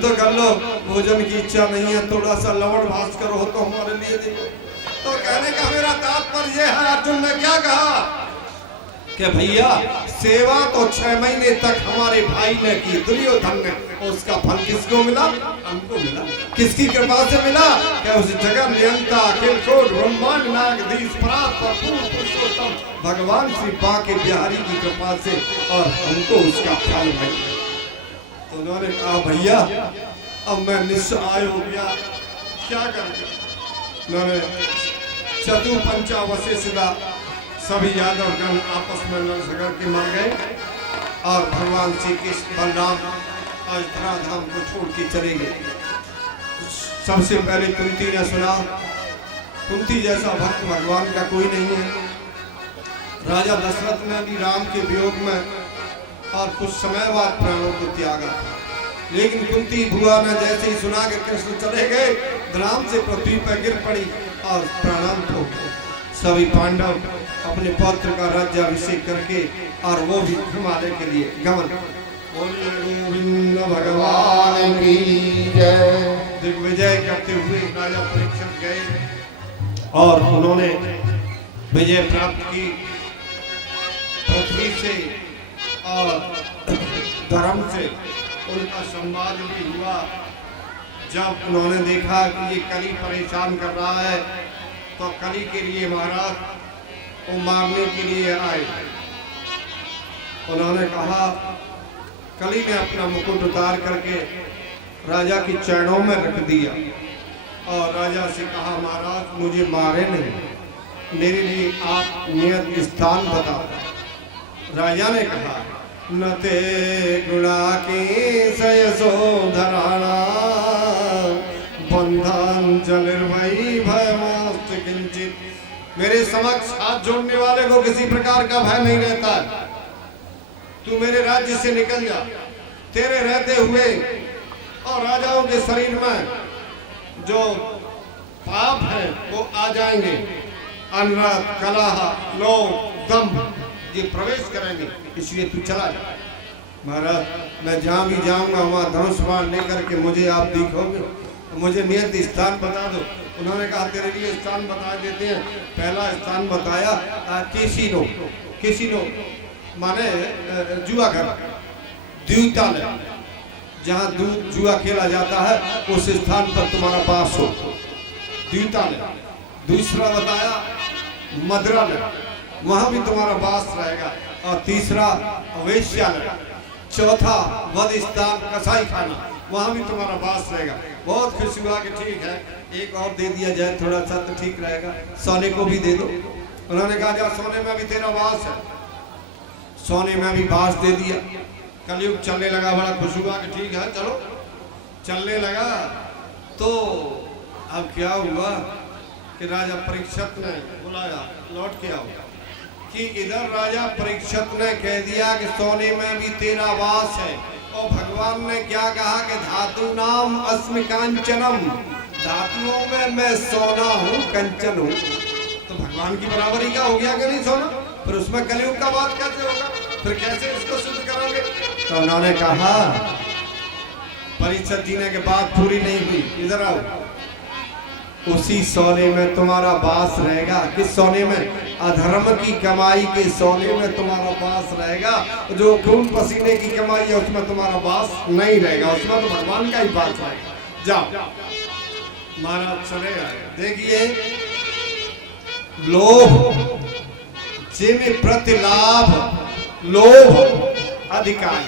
तो कर लो, भोजन की इच्छा नहीं है, थोड़ा सा लवण भास करो तो हमारे लिए दे दो। तो कहने का मेरा तात्पर्य है, अर्जुन ने क्या कहा कि भैया सेवा तो 6 महीने तक हमारे भाई ने की, दुर्योधन ने, उसका फल किसको मिला? हमको मिला। किसकी कृपा से मिला? कि उस जगह नियंता अखिल कोट ब्रह्मांड नागधीश पुरुषोत्तम भगवान श्री बांके बिहारी की कृपा से, और हमको उसका फल मिला। तो उन्होंने कहा भैया अब मैं निस्सहाय हो गया, क्या करें? उन्होंने चतुपंचा वशिष्ठा सभी यादवगण आपस में लड़ झगड़ के मर गए, और भगवान श्री कृष्ण बलराम अयोध्या धाम को छोड़ के चले गए। सबसे पहले कुंती ने सुना, कुंती जैसा भक्त भगवान का कोई नहीं है। राजा दशरथ ने भी राम के वियोग में और कुछ समय बाद प्राणों को त्यागा, लेकिन कुंती बुआ ने जैसे ही सुना कि कृष्ण चले गए, धड़ाम से पृथ्वी पर गिर पड़ी और प्राणांत हो गए। सभी पांडव अपने पौत्र का राज्याभिषेक करके, और वो भी हिमालय के लिए गमन। बोलिए गोविंद भगवान की जय। दिग्विजय करते हुए राजा परीक्षित गए और उन्होंने विजय प्राप्त की पृथ्वी से, और धर्म से उनका संवाद भी हुआ। जब उन्होंने देखा कि ये कली परेशान कर रहा है, तो कली के लिए महाराज वो मारने के लिए आए। उन्होंने कहा, कली ने अपना मुकुट उतार करके राजा की चरणों में रख दिया, और राजा से कहा महाराज मुझे मारे नहीं, मेरे लिए आप नियत स्थान बताओ। राजा ने कहा, न ते गुणा की सयसो धराणा बंधन चलिर्भयी भयमस्त किंचित। मेरे समक्ष हाथ जोड़ने वाले को किसी प्रकार का भय नहीं रहता। तू मेरे राज्य से निकल जा, तेरे रहते हुए और राजाओं के शरीर में जो पाप है वो आ जाएंगे। अनुराग, कलह, लोभ, दंभ ये प्रवेश करेंगे, इसलिए तू चला जा। महाराज मैं जहाँ भी जाऊंगा वहाँ धनुष बाण लेकर के मुझे आप दिखोगे, मुझे नियत स्थान बता दो। उन्होंने कहा तेरे लिए स्थान बता देते हैं। पहला स्थान बताया केसिनो, केसिनो माने जुआ घर, द्यूतालय, जहाँ जुआ खेला जाता है उस स्थान पर तुम्हारा वास हो, द्यूतालय। दूसरा बताया मदिरालय, वहाँ भी तुम्हारा वास रहेगा। और तीसरा वेश्यालय। चौथा वध स्थान कसाई खाना, वहाँ भी तुम्हारा वास रहेगा। बहुत खुशी हुआ कि ठीक है, एक और दे दिया जाए थोड़ा सा तो ठीक रहेगा, सोने को भी दे दो। उन्होंने कहा जा सोने में भी तेरा वास है, सोने में भी वास दे दिया। कलयुग चलने लगा, बड़ा खुश हुआ कि ठीक है चलो, चलने लगा। तो अब क्या हुआ कि राजा परीक्षित ने बुलाया, लौट के आओ, कि इधर राजा परीक्षित ने कह दिया कि सोने में भी तेरा वास है, और भगवान ने क्या कहा कि धातु नाम अस्मि कांचनम, धातुओं में मैं सोना हूँ, कंचन हूँ। तो भगवान की बराबरी का हो गया कि नहीं सोना? फिर उसमें कलयुग का बात कैसे होगा? फिर कैसे इसको सिद्ध करोगे? तो उन्होंने कहा, परीक्षित जीने के बाद पूरी नहीं हुई, इधर आओ, उसी सोने में तुम्हारा वास रहेगा। किस सोने में? अधर्म की कमाई के सोने में तुम्हारा वास रहेगा। जो खून पसीने की कमाई है उसमें तुम्हारा वास नहीं रहेगा, उसमें तो भगवान का ही वास रहेगा। जाओ। महाराज चले आए। देखिए लोभ जिन प्रति लाभ, लोभ अधिकार,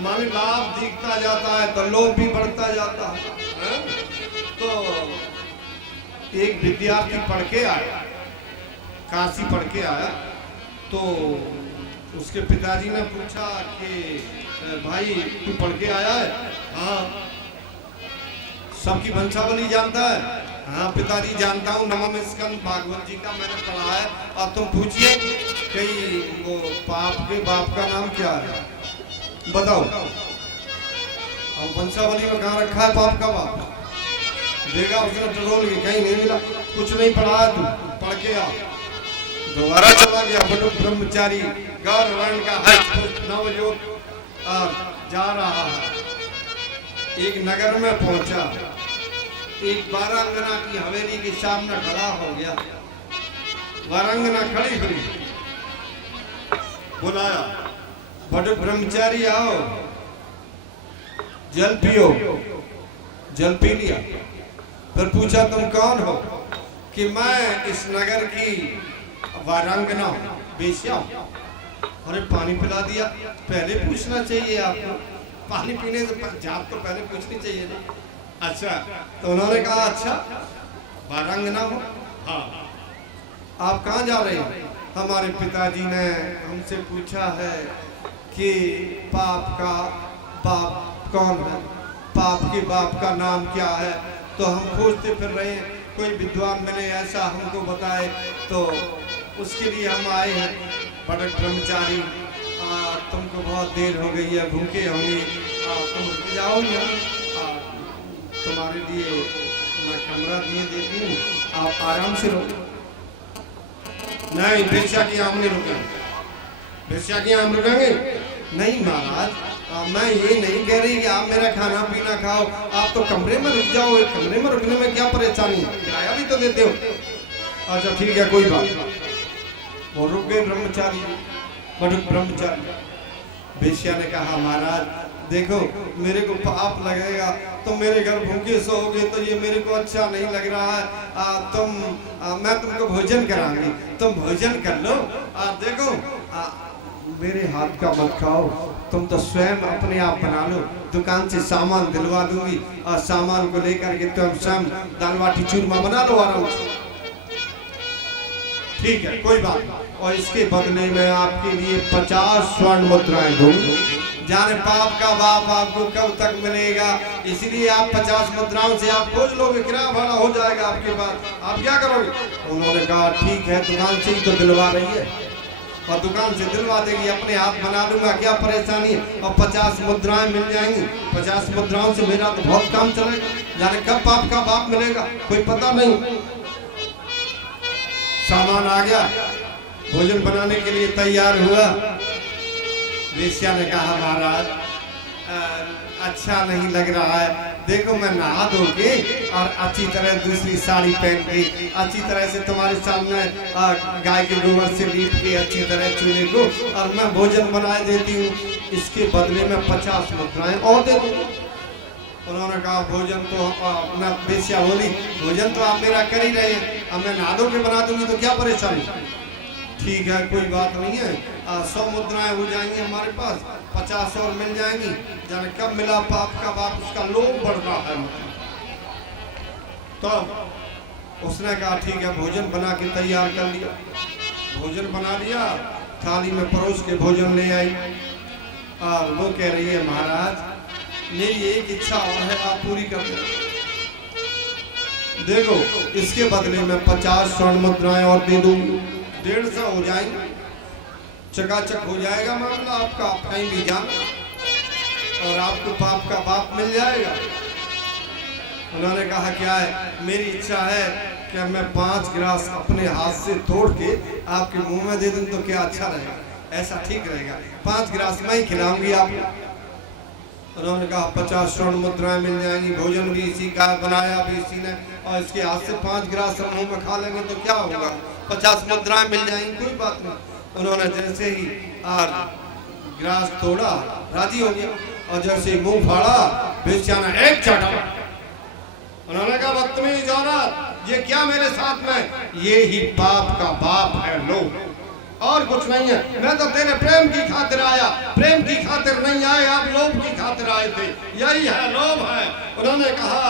मान लाभ दिखता जाता है तो लोभ भी बढ़ता जाता है। तो एक विद्यार्थी पढ़ के आया, काशी पढ़ के आया, तो उसके पिताजी ने पूछा कि भाई तू पढ़ के आया है? हाँ। सबकी वंशावली जानता है? हाँ पिताजी जानता हूँ, नवम स्कंद भागवत जी का मैंने पढ़ा है। और तुम पूछिए कि वो पाप के बाप का नाम क्या है, बताओ। और वंशावली में कहाँ रखा है पाप का बाप? देखा उसने टटोल के, कहीं नहीं मिला, कुछ नहीं पढ़ा है, तू पढ़ के आ। दोबारा चला गया, बड़ो ब्रह्मचारी गौर वर्ण का नवयुवक जा रहा है। एक नगर में पहुंचा, एक वारांगना की हवेली के सामने खड़ा हो गया। वारांगना खड़ी हुई, बुलाया, बटुक ब्रह्मचारी आओ, जल पियो। जल पी लिया। फिर पूछा तुम कौन हो? कि मैं इस नगर की वारांगना बेश्या। अरे पानी पिला दिया। पहले पूछना चाहिए आपको, पानी पीने से जाप तो पहले पूछनी चाहिए ना। अच्छा, तो उन्होंने कहा अच्छा वारांगना हो? हाँ। आप कहाँ जा रहे हैं? हमारे पिताजी ने हमसे पूछा है कि पाप का बाप कौन है, पाप के बाप का नाम क्या है, तो हम खोजते फिर रहे हैं, कोई विद्वान मिले ऐसा हमको बताए, तो उसके लिए हम आए हैं। बड़े ब्रह्मचारी, तुमको बहुत देर हो गई है, भूखे होंगे, तुम रुक जाओ यहाँ, तुम्हारे लिए मैं कमरा दिए देती हूँ, आप आराम से रहो। नहीं, भिक्षा की आम नहीं रुकेंगे, भिक्षा की आम रुकेंगे नहीं महाराज, मैं ये नहीं कह रही कि आप मेरा खाना पीना खाओ, आप तो कमरे में रुक जाओ। कमरे में रुकने में क्या परेशानी है, किराया भी तो देते हो। अच्छा ठीक है, कोई बात नहीं। वो रुक गए ब्रह्मचारी, बटुक ब्रह्मचारी। वेश्या ने कहा महाराज देखो, मेरे को पाप लगेगा, तुम मेरे घर भूखे सोओगे तो ये मेरे को अच्छा नहीं लग रहा है। मैं तुमको भोजन कराऊंगी, तुम भोजन कर लो। देखो मेरे हाथ का मत खाओ, तुम तो स्वयं अपने आप बना लो, दुकान से सामान दिलवा दूंगी और सामान को लेकर के तुम स्वयं दाल बाटी चूरमा बना लो आराम से। ठीक है, कोई बात। और इसके बदले में आपके लिए 50 स्वर्ण मुद्राएं दूंगा। जाने पाप का बाप आपको कब तक मिलेगा, इसलिए आप 50 मुद्राओं से आप खोज लोगे, किराया भाड़ा हो जाएगा आपके पास। आप क्या करोगे? उन्होंने कहा ठीक है, दुकान से ही तो दिलवा रही है और दुकान से दिलवा देगी, अपने हाथ बना लूंगा, क्या परेशानी है। और 50 मुद्राएं मिल जाएंगी, 50 मुद्राओं से मेरा तो बहुत काम चलेगा। जाने कब पाप का बाप मिलेगा कोई पता नहीं। सामान आ गया, भोजन बनाने के लिए तैयार हुआ। वेश्या ने कहा महाराज अच्छा नहीं लग रहा है, देखो मैं नहा धो के और अच्छी तरह दूसरी साड़ी पहन के अच्छी तरह से तुम्हारे सामने गाय के गोबर से लीप के अच्छी तरह चूल्हे को और मैं भोजन बनाए देती हूँ, इसके बदले में 50 मुद्राएं और दे दूँ। उन्होंने कहा भोजन तो मैं वेश्या बोली भोजन तो आप मेरा कर ही रहे हैं, अब मैं नहा धो के बना दूंगी तो क्या परेशानी। ठीक है, कोई बात नहीं है, 100 मुद्राएं हो जाएंगी हमारे पास, 50 और मिल जाएंगी। जाने कब मिला पाप का बाप, उसका लोभ बढ़ रहा है। तो उसने कहा ठीक है, भोजन बना के तैयार कर लिया। भोजन बना लिया, थाली में परोस के भोजन ले आई और वो कह रही है महाराज मेरी एक इच्छा और है, आप पूरी कर दो। देखो इसके बदले में 50 स्वर्ण मुद्राएं और दे दूंगी, 150 हो जाएंगे, चकाचक हो जाएगा मामला आपका, आप कहीं भी जाना और आपको पाप का बाप मिल जाएगा। उन्होंने कहा क्या है? मेरी इच्छा है कि मैं 5 गिलास अपने हाथ से तोड़ के आपके मुंह में दे दूं तो क्या अच्छा रहेगा, ऐसा ठीक रहेगा, 5 गिलास मैं ही खिलाऊंगी आपको। उन्होंने कहा 50 स्वर्ण मुद्राएं मिल जाएंगी, भोजन भी इसी का बनाया भी इसी ने और इसके हाथ से 5 गिलास मुंह में खा लेंगे तो क्या होगा, 50 मुद्राएं मिल जाएंगी, कोई बात नहीं। उन्होंने जैसे ही गिलास तोड़ा राजी हो गया और जैसे ही मुंह फाड़ा बेचारा एक चाटा। उन्होंने कहा बदतमीज औरत, ये क्या मेरे साथ में, ये ही पाप का बाप है, लोभ और कुछ नहीं है। मैं तो तेरे प्रेम की खातिर आया, प्रेम की खातिर नहीं आए, आप लोभ की खातिर आए थे, यही है लोभ है। उन्होंने कहा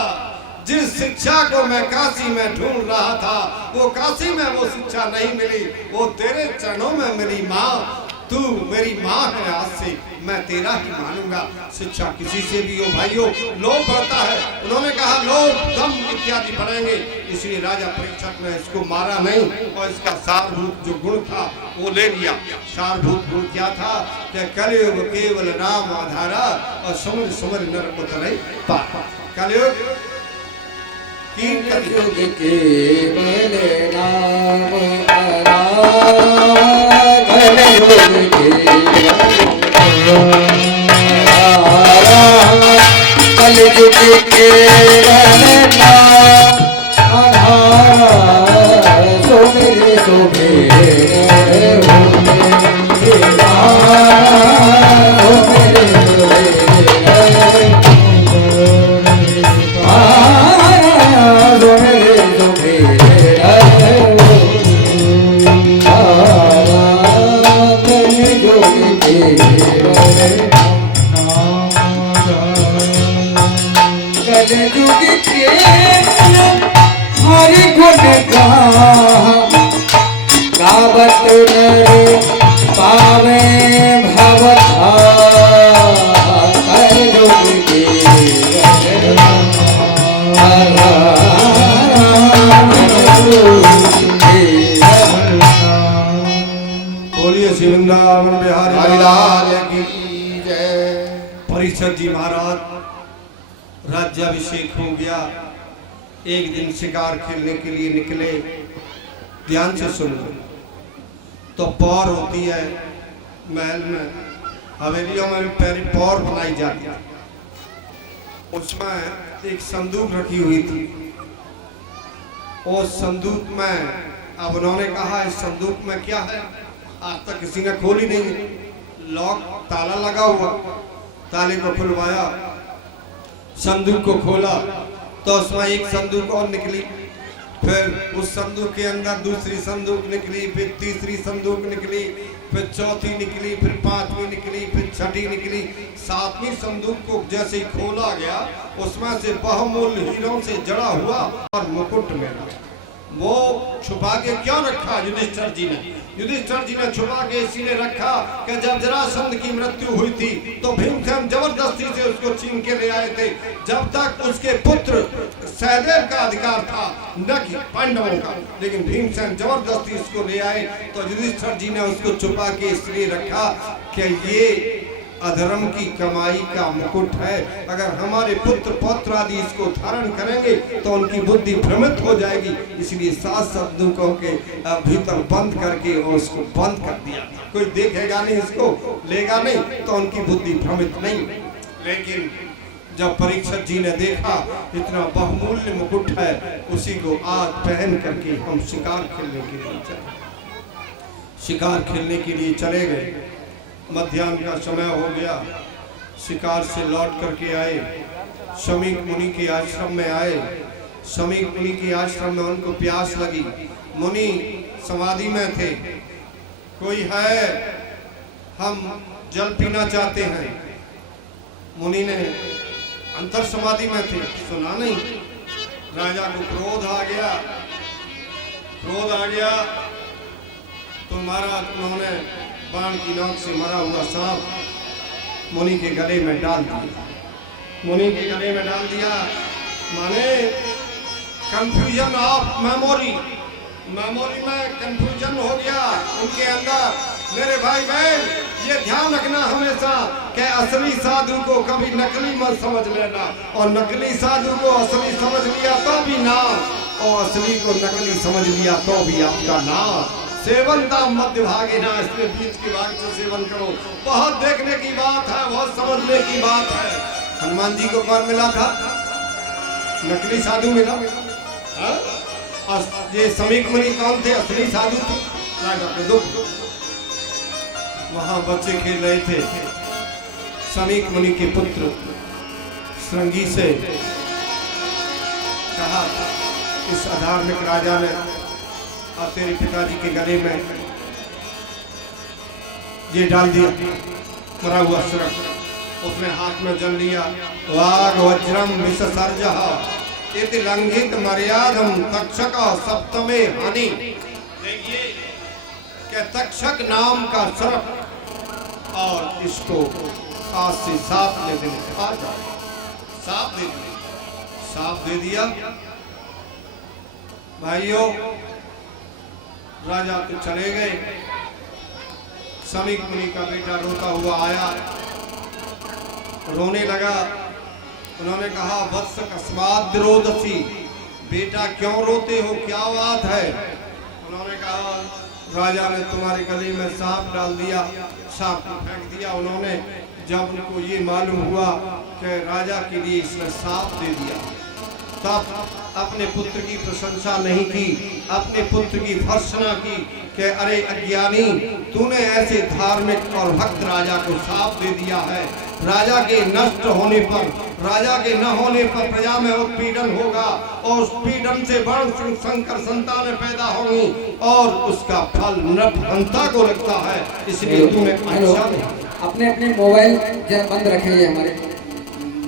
जिस शिक्षा को मैं काशी में ढूंढ रहा था वो काशी में वो शिक्षा नहीं मिली, वो तेरे चरणों में मिली। माँ तू मेरी माँ है, आज से मैं तेरा ही मानूंगा, शिक्षा किसी से भी हो भाइयों। लोभ बढ़ता है, उन्होंने कहा लोभ दम इत्यादि बढ़ेंगे, इसलिए राजा परीक्षक ने इसको मारा नहीं और इसका सारभूत जो गुण था वो ले लिया। सारभूत गुण क्या था कि कलयुग केवल राम आधारा और सुमर सुमर नर उतरे पापा। कलयुग कलयुग केवल राम आधारा, कलयुग केवल केवल नाम आधार सो मेरे कलयुग के हरि गुण गावत नर पावे भवथा कलयुग के बोलिए श्री वृंदावन बिहारी लाल की जय। परीक्षित जी महाराज राज्याभिषेक हो गया। एक दिन शिकार खेलने के लिए निकले। ध्यान से सुन लो। तो पौर होती है महल में, हवेलियों में भी पहले पौर बनाई जाती है। उसमें एक संदूक रखी हुई थी। उस संदूक में अब उन्होंने कहा इस संदूक में क्या है, आज तक किसी ने खोली नहीं। लॉक ताला लगा हुआ, ताले को खुलवाया, संदूक को खोला तो उसमें एक संदूक और निकली। फिर उस संदूक के अंदर दूसरी संदूक निकली, फिर तीसरी संदूक निकली, फिर चौथी निकली, फिर पांचवी निकली, फिर छठी निकली। सातवीं संदूक को जैसे ही खोला गया उसमें से बहुमूल्य हीरों से जड़ा हुआ और मुकुट मिला। वो छुपा के क्यों रखा युधिष्ठिर जी ने? युधिष्ठिर जी ने छुपा के इसीलिए रखा कि जब जरासंध की मृत्यु हुई थी तो भीमसेन जबरदस्ती से उसको छीन के ले आए थे। जब तक उसके पुत्र सहदेव का अधिकार था न कि पांडवों का, लेकिन भीमसेन जबरदस्ती इसको ले आए तो युधिष्ठिर जी ने उसको छुपा के इसलिए रखा कि ये अधर्म की कमाई का मुकुट है। अगर हमारे पुत्र पौत्र आदि इसको धारण करेंगे तो उनकी बुद्धि भ्रमित हो जाएगी। इसलिए 7 संदूकों के भीतर बंद करके और उसको बंद कर दिया। कोई देखेगा नहीं, इसको लेगा नहीं तो उनकी बुद्धि भ्रमित नहीं। लेकिन जब परीक्षित जी ने देखा इतना बहुमूल्य मुकुट है, उसी को आज पहन करके हम शिकार खेलने के लिए चले गए। मध्याह्न का समय हो गया। शिकार से लौट करके आए, शमीक मुनि के आश्रम में आए। शमीक मुनि के आश्रम में उनको प्यास लगी। मुनि समाधि में थे। कोई है, हम जल पीना चाहते हैं। मुनि ने अंतर समाधि में थे, सुना नहीं। राजा को क्रोध आ गया तो महाराज उन्होंने बाण की नोक से मरा हुआ सांप मुनि के गले में डाल दिया। माने कंफ्यूजन ऑफ मेमोरी में कंफ्यूजन हो गया उनके अंदर। मेरे भाई बहन ये ध्यान रखना हमेशा कि असली साधु को कभी नकली मत समझ लेना, और नकली साधु को असली समझ लिया तो भी ना, और असली को नकली समझ लिया तो भी आपका ना। सेवन का मध्य भागे ना, इसलिए बीच के भाग से सेवन करो। बहुत देखने की बात है, बहुत समझने की बात है। हनुमान जी को कौन मिला था? नकली साधु मिला। ये शमीक मुनि कौन थे? असली साधु थे। राजा को दुख। वहां बच्चे खेल रहे थे। शमीक मुनि के पुत्र श्रृंगी से कहा इस अधार्मिक राजा ने और तेरे पिताजी के गले में ये डाल दिया मरा हुआ सर्प। उसने हाथ में जल लिया। वाग वज्रम विससर्जः इति लंघित मर्यादम तक्षक सप्तमे हानि। देखिए कि तक्षक नाम का सर्प और इसको आज से 7 दिन खा जाए। साफ दे दिया। भाइयों राजा तो चले गए। शमीक मुनि का बेटा रोता हुआ आया, रोने लगा। उन्होंने कहा वत्स कस्मात् रोदसी, बेटा क्यों रोते हो, क्या बात है? उन्होंने कहा राजा ने तुम्हारे गले में सांप डाल दिया, सांप को फेंक दिया। उन्होंने जब उनको ये मालूम हुआ कि राजा के लिए इसने साथ दे दिया, तब अपने पुत्र की प्रशंसा नहीं की, अपने पुत्र की भर्त्सना की कि अरे अज्ञानी, तूने ऐसे धार्मिक और भक्त राजा को साथ दे दिया है। राजा के नष्ट होने पर, राजा के न होने पर प्रजा में उत्पीड़न होगा और उस पीड़न से बड़ संकर संतानें पैदा होंगी और उसका फल नरहंता को लगता है। इसलिए तूने अच्छा अपने अपने मोबाइल बंद रखे हैं हमारे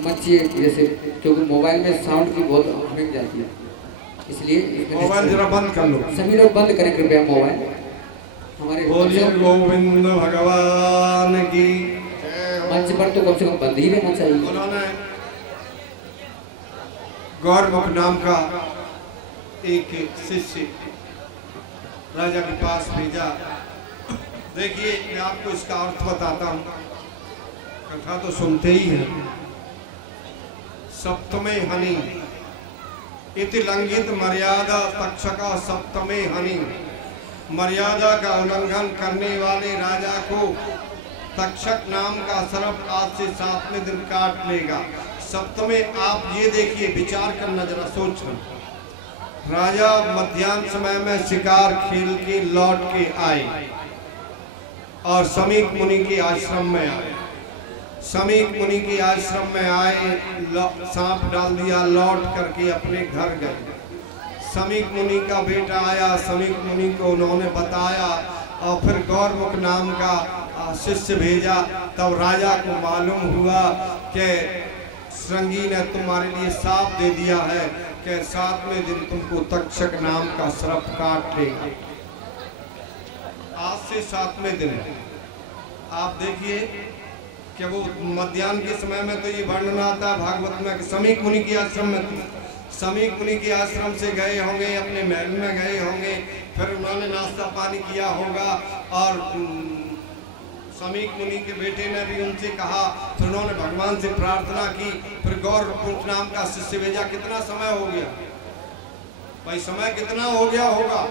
मच्छी जैसे, क्योंकि मोबाइल में साउंड की बहुत हमें जाती है, इसलिए मोबाइल जरा बंद कर लो। सभी लोग बंद करें कृपया मोबाइल। हमारे बोलिए गोविंद भगवान की। मंच पर तो कम से कम बंद ही रहना चाहिए। उन्होंने गौरमुख नाम का एक शिष्य राजा के पास भेजा। देखिए मैं आपको इसका अर्थ बताता हूँ, कथा तो सुनते ही हैं। सप्तमे हनि इति लंघित मर्यादा तक्षका सप्तमे हनि, मर्यादा का उल्लंघन करने वाले राजा को तक्षक नाम का सर्प आज से 7वें दिन काट लेगा। सप्तमे आप ये देखिए, विचार करना जरा सोचना। राजा मध्याह्न समय में शिकार खेल के लौट के आए और समीक मुनि के आश्रम में आए। समीक मुनि के आश्रम में आए, सांप डाल दिया, लौट करके अपने घर गए। समीक मुनि का बेटा आया, समीक मुनि को उन्होंने बताया और फिर गौरमुख नाम का शिष्य भेजा। तब राजा को मालूम हुआ कि श्रृंगी ने तुम्हारे लिए साप दे दिया है कि 7वें दिन तुमको तक्षक नाम का सर्प काट लेगा। आज से 7वें दिन आप देखिए कि वो मध्याह्न के समय में तो ये वर्णन आता है भागवत में कि समीक मुनि के आश्रम में थी। समीक मुनि के आश्रम से गए होंगे, अपने महल में गए होंगे, फिर उन्होंने नाश्ता पानी किया होगा और समीक मुनि के बेटे ने भी उनसे कहा, फिर उन्होंने भगवान से प्रार्थना की। फिर गौरमुख नाम का शिष्य भेजा। कितना समय हो गया भाई, समय कितना हो गया होगा,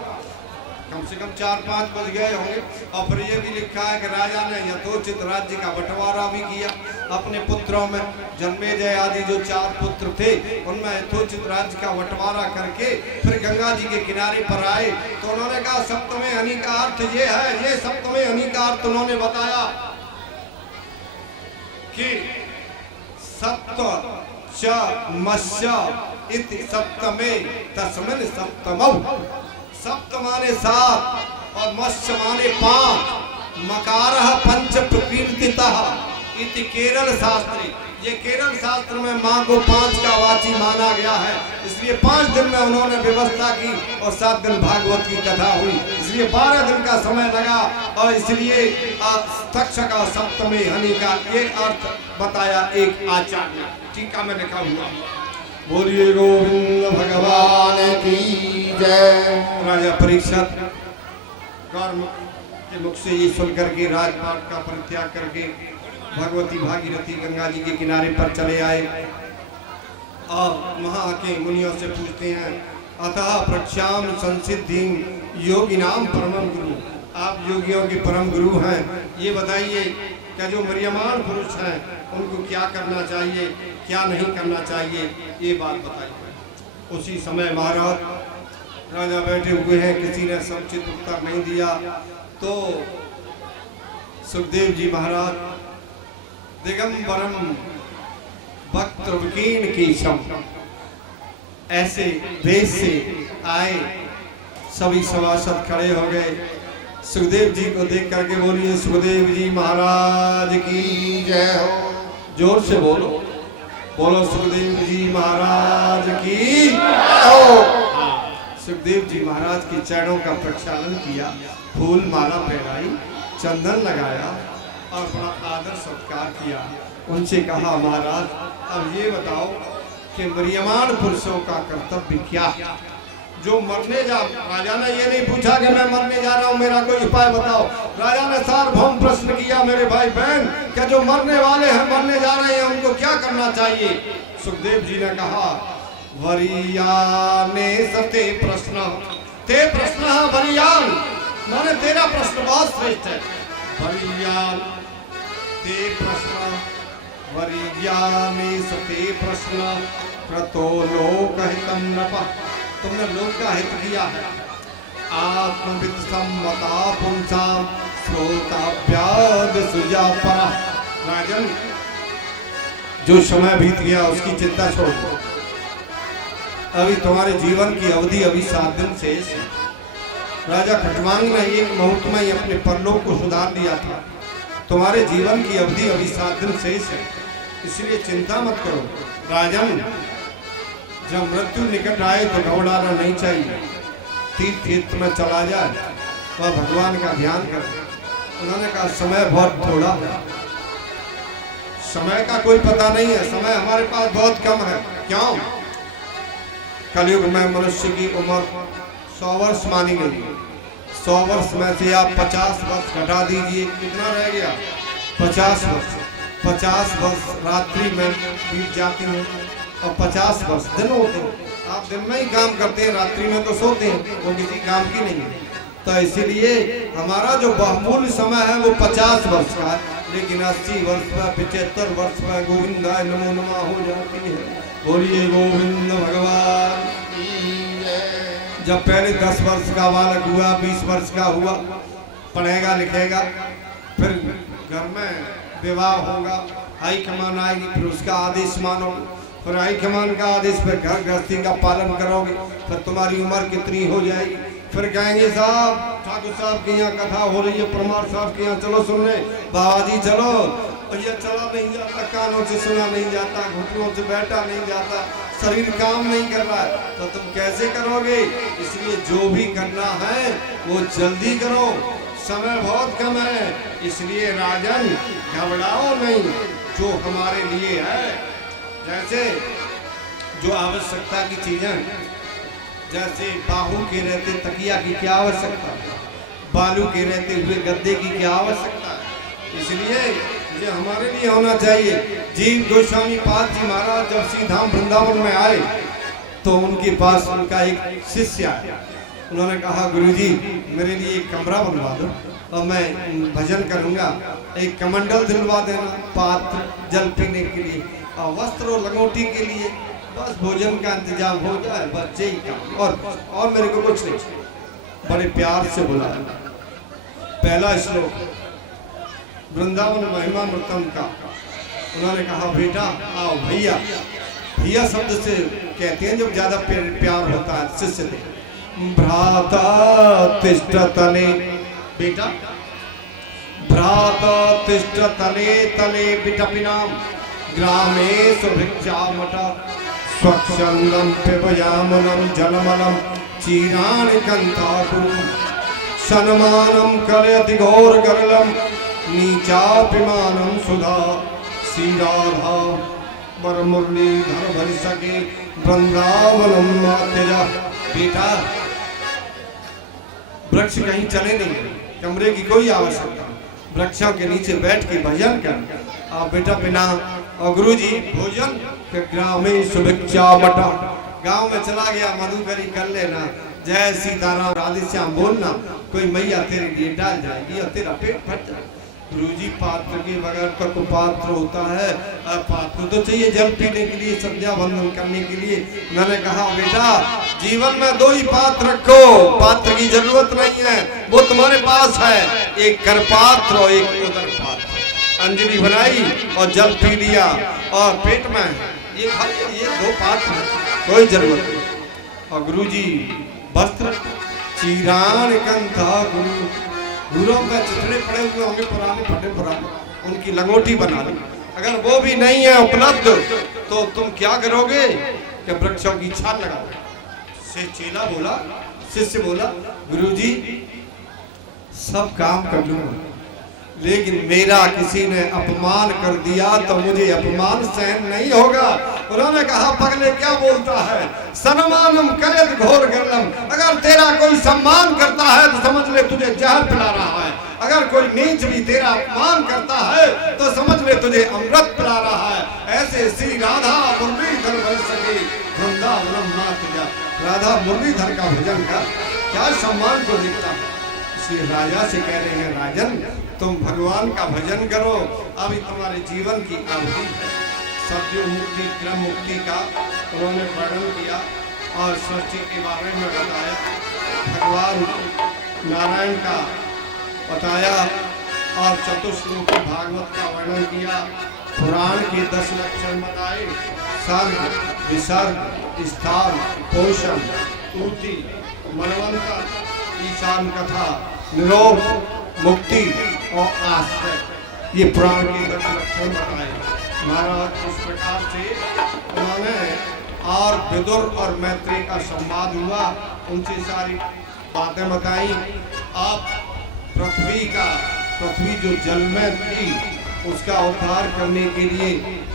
कम से कम 4-5 बज गए होंगे। और फिर ये भी लिखा है कि राजा ने यथोचित राज्य का बंटवारा भी किया अपने पुत्रों में। जन्मेजय आदि जो 4 पुत्र थे उनमें यथोचित राज्य का बंटवारा करके फिर गंगा जी के किनारे पर आए। तो उन्होंने कहा सप्तमे हनि का अर्थ ये है, ये सप्तमे हनि का अर्थ उन्होंने बताया कि सप्त च मत्स्य इति सप्तमे तस्मिन् सप्तमौ। सप्त माने 7 और मत्स्य माने 5। मकारः पंच प्रकीर्तितः इति केरल शास्त्री। ये केरल शास्त्र में माँ को 5 का वाची माना गया है, इसलिए 5 दिन में उन्होंने व्यवस्था की और 7 दिन भागवत की कथा हुई, इसलिए 12 दिन का समय लगा। और इसलिए तक्षक और सप्तमे हनि का ये अर्थ बताया एक आचार्य। टीका में लिखा हुआ। बोलिए गोविंद भगवान की जय। राजा परीक्षित गौरमुख के मुख से ये सुन करके राजपाट का परित्याग करके भगवती भागीरथी गंगा जी के किनारे पर चले आए और वहाँ आके मुनियों से पूछते हैं, अतः प्रक्षाम संसिद्धि योगी नाम परम गुरु। आप योगियों के परम गुरु हैं, ये बताइए क्या जो मरियमान पुरुष हैं उनको क्या करना चाहिए, क्या नहीं करना चाहिए, ये बात बताइए। उसी समय महाराज राजा बैठे हुए हैं, किसी ने समुचित उत्तर नहीं दिया। तो सुखदेव जी महाराज दिगंबरम वक्त्रविकीर्ण केशम ऐसे वेश से आए। सभी सभासद खड़े हो गए। सुखदेव जी को देख करके बोलिए सुखदेव जी महाराज की जय हो। जोर से बोलो, बोलो सुखदेव जी महाराज की जय हो। सुखदेव जी महाराज के चरणों का प्रक्षालन किया, फूल माला पहनाई, चंदन लगाया और बड़ा आदर सत्कार किया। उनसे कहा महाराज अब ये बताओ कि मरियमान पुरुषों का कर्तव्य क्या है। जो मरने जा, राजा ने ये नहीं पूछा कि मैं मरने जा रहा हूँ मेरा कोई उपाय बताओ। राजा ने सार्वभौम प्रश्न किया, मेरे भाई बहन क्या जो मरने वाले हैं मरने जा रहे हैं उनको क्या करना चाहिए। सुखदेव जी ने कहा वरियाने सते प्रश्न ते प्रश्न वरियान, माने तेरा प्रश्न बहुत श्रेष्ठ है। वरियान ते प्रश्न वरीयानि सते प्रश्न क्रतो लोकहितं नप। तुमने लोक का हित किया है। आत्मविद सम्मता पुंसाम श्रोताभ्याद सुजा परा। राजन, जो समय बीत गया उसकी चिंता छोड़ दो। अभी तुम्हारे जीवन की अवधि अभी 7 दिन शेष है। राजा खटवांग ने एक मुहूर्त में ही अपने परलोक को सुधार दिया था। तुम्हारे जीवन की अवधि अभी 7 दिन शेष है, इसलिए चिंता मत करो। राजन, जब मृत्यु निकट आए तो घबराना नहीं चाहिए। तीर्थ क्षेत्र में चला जाए वह भगवान का ध्यान कर। उन्होंने कहा समय बहुत थोड़ा है, समय का कोई पता नहीं है, समय हमारे पास बहुत कम है। क्यों? कलयुग में मनुष्य की उम्र 100 वर्ष मानी गई है। 100 वर्ष में से आप 50 वर्ष घटा दीजिए, कितना रह गया? 50 वर्ष। 50 वर्ष रात्रि में बीत जाती हैं और 50 वर्ष दिन होते हैं। आप दिन में ही काम करते हैं, रात्रि में तो सोते हैं, वो किसी काम की नहीं है। तो इसीलिए हमारा जो बहुमूल्य समय है वो 50 वर्ष का है, लेकिन 80 वर्ष में 75 वर्ष में गोविंदाय नमो नमः हो जाती है। बोलिए गोविंद भगवान। जब पहले 10 वर्ष का बालक हुआ, 20 वर्ष का हुआ, पढ़ेगा लिखेगा, फिर घर में विवाह होगा, हाई कमान आएगी, फिर उसका आदेश मानो, फिर हाई कमान का आदेश, फिर घर गृहस्थी का पालन करोगे, फिर तुम्हारी उम्र कितनी हो जाएगी। फिर कहेंगे साहब, ठाकुर साहब के यहाँ कथा हो रही है, परमार साहब के यहाँ चलो सुनने। बाबा जी चलो। ये चला नहीं जाता, कानों से सुना नहीं जाता, घुटनों से बैठा नहीं जाता, शरीर काम नहीं कर रहा है, तो तुम कैसे करोगे? इसलिए जो भी करना है वो जल्दी करो, समय बहुत कम है। इसलिए राजन, घबराओ नहीं, जो हमारे लिए है, जैसे जो आवश्यकता की चीजें, जैसे बाहु के रहते तकिया की क्या आवश्यकता है, बालू के रहते हुए गद्दे की क्या आवश्यकता है। इसलिए ये हमारे लिए होना चाहिए। जीव गोस्वामी पाद जी महाराज जब श्री धाम वृंदावन में आए तो उनके पास उनका एक शिष्य आया। उन्होंने कहा, गुरुजी मेरे लिए एक कमरा बनवा दो और मैं भजन करूंगा, एक कमंडल दिलवा देना, पात्र जल पीने के लिए और वस्त्र और लंगोटी के लिए, बस भोजन का इंतजाम हो जाए, बस यही काम, और मेरे को कुछ नहीं। बड़े प्यार से बोला। पहला श्लोक वृंदावन महिमा मृतम का। उन्होंने कहा, बेटा आओ। भैया, भैया शब्द से कहते हैं जब ज्यादा प्यार होता है शिष्य से। भ्राता तिष्ठ तले, बेटा भ्राता तिष्ठ तले तले विटपिनाम ग्रामे सुभिक्षामठ स्वच्छंदम पिबयामनम जलमलम चीराणि कंथाकुरु सन्मानम करयति घोर गरलम नीचापिमानम सुधा श्रीराधा वर मुरलीधर भर सके वृंदावनम मातेजा। बेटा, वृक्ष कहीं चले नहीं, कमरे की कोई आवश्यकता, वृक्षों के नीचे बैठ के भजन कर। आप बेटा बिना और गुरुजी भोजन के ग्राम में सुभिक्षा मटा, गांव में चला गया मधुकरी कर लेना, जय सीताराम राधे श्याम बोलना, कोई मैया तेरे लिए डाल जाएगी और तेरा पेट भर जाएगा। गुरुजी पात्र के बगैर तो कुपात्र होता है, पात्र तो चाहिए जल पीने के लिए, संध्या वंदन करने के लिए। मैंने कहा, बेटा जीवन में 2 ही पात्र रखो, पात्र की जरूरत नहीं है, वो तुम्हारे पास है, एक कर पात्र और एक उदर पात्र। अंजलि बनाई और जल पी लिया और पेट में ये खाली, ये 2 पात्र है, कोई जरूरत नहीं। और गुरुजी वस्त्र चीरान कंथा गुरु, गुरुओं में चिथड़े पड़े हुए होंगे पुराने फटे पुराने, उनकी लंगोटी बना ली। अगर वो भी नहीं है उपलब्ध तो तुम क्या करोगे कि वृक्षों की छाल लगाओगे। से चेला बोला, शिष्य बोला, गुरुजी सब काम कर लूंगा, लेकिन मेरा किसी ने अपमान कर दिया तो मुझे अपमान सहन नहीं होगा। उन्होंने कहा, पगले क्या बोलता है, सन्मानम करत घोर गरलम, अगर तेरा कोई सम्मान करता है तो समझ ले तुझे जहर पिला रहा है, अगर कोई नीच भी तेरा अपमान करता है तो समझ ले तुझे अमृत पिला रहा है। ऐसे श्री राधा मुरलीधर भर सके वृंदावनम मात जा। राधा मुरलीधर का भजन कर, क्या सम्मान को देखता है। इसलिए राजा से कह रहे हैं, राजन तुम भगवान का भजन करो, अभी तुम्हारे जीवन की अवधि है। सत्य मुक्ति क्रम मुक्ति का उन्होंने वर्णन किया और सृष्टि के बारे में बताया, भगवान नारायण का बताया और चतुश्लोकी भागवत का वर्णन किया। पुराण के 10 लक्षण बताए, सर्ग विसर्ग स्थान पोषण पूर्ति मनवंतर ईशान कथा निरोध मुक्ति और आश्रय, ये पुराण के 10 लक्षण बताए। महाराज इस प्रकार से उन्होंने और विदुर और मैत्री का संवाद हुआ, उनसे सारी बातें बताई। अब पृथ्वी जो जल में थी उसका उद्धार करने के लिए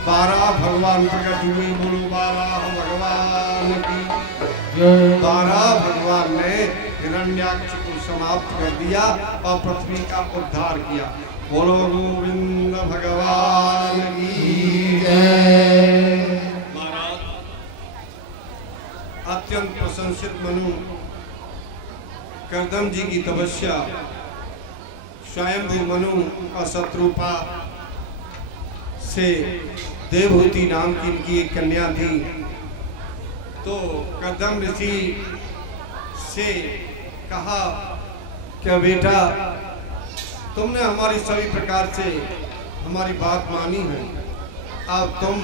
12 भगवान प्रकट हुए। बोलो 12 भगवान की। 12 भगवान ने हिरण्याक्ष को समाप्त कर दिया और पृथ्वी का उद्धार किया। बोलो गोविंद भगवान की जय। महाराज अत्यंत प्रशंसित मनु कर्दम जी की तपस्या, स्वयंभू मनु और शत्रुपा से देवहूति नाम की इनकी एक कन्या थी। तो कर्दम ऋषि से कहा कि बेटा तुमने हमारी सभी प्रकार से हमारी बात मानी है, अब तुम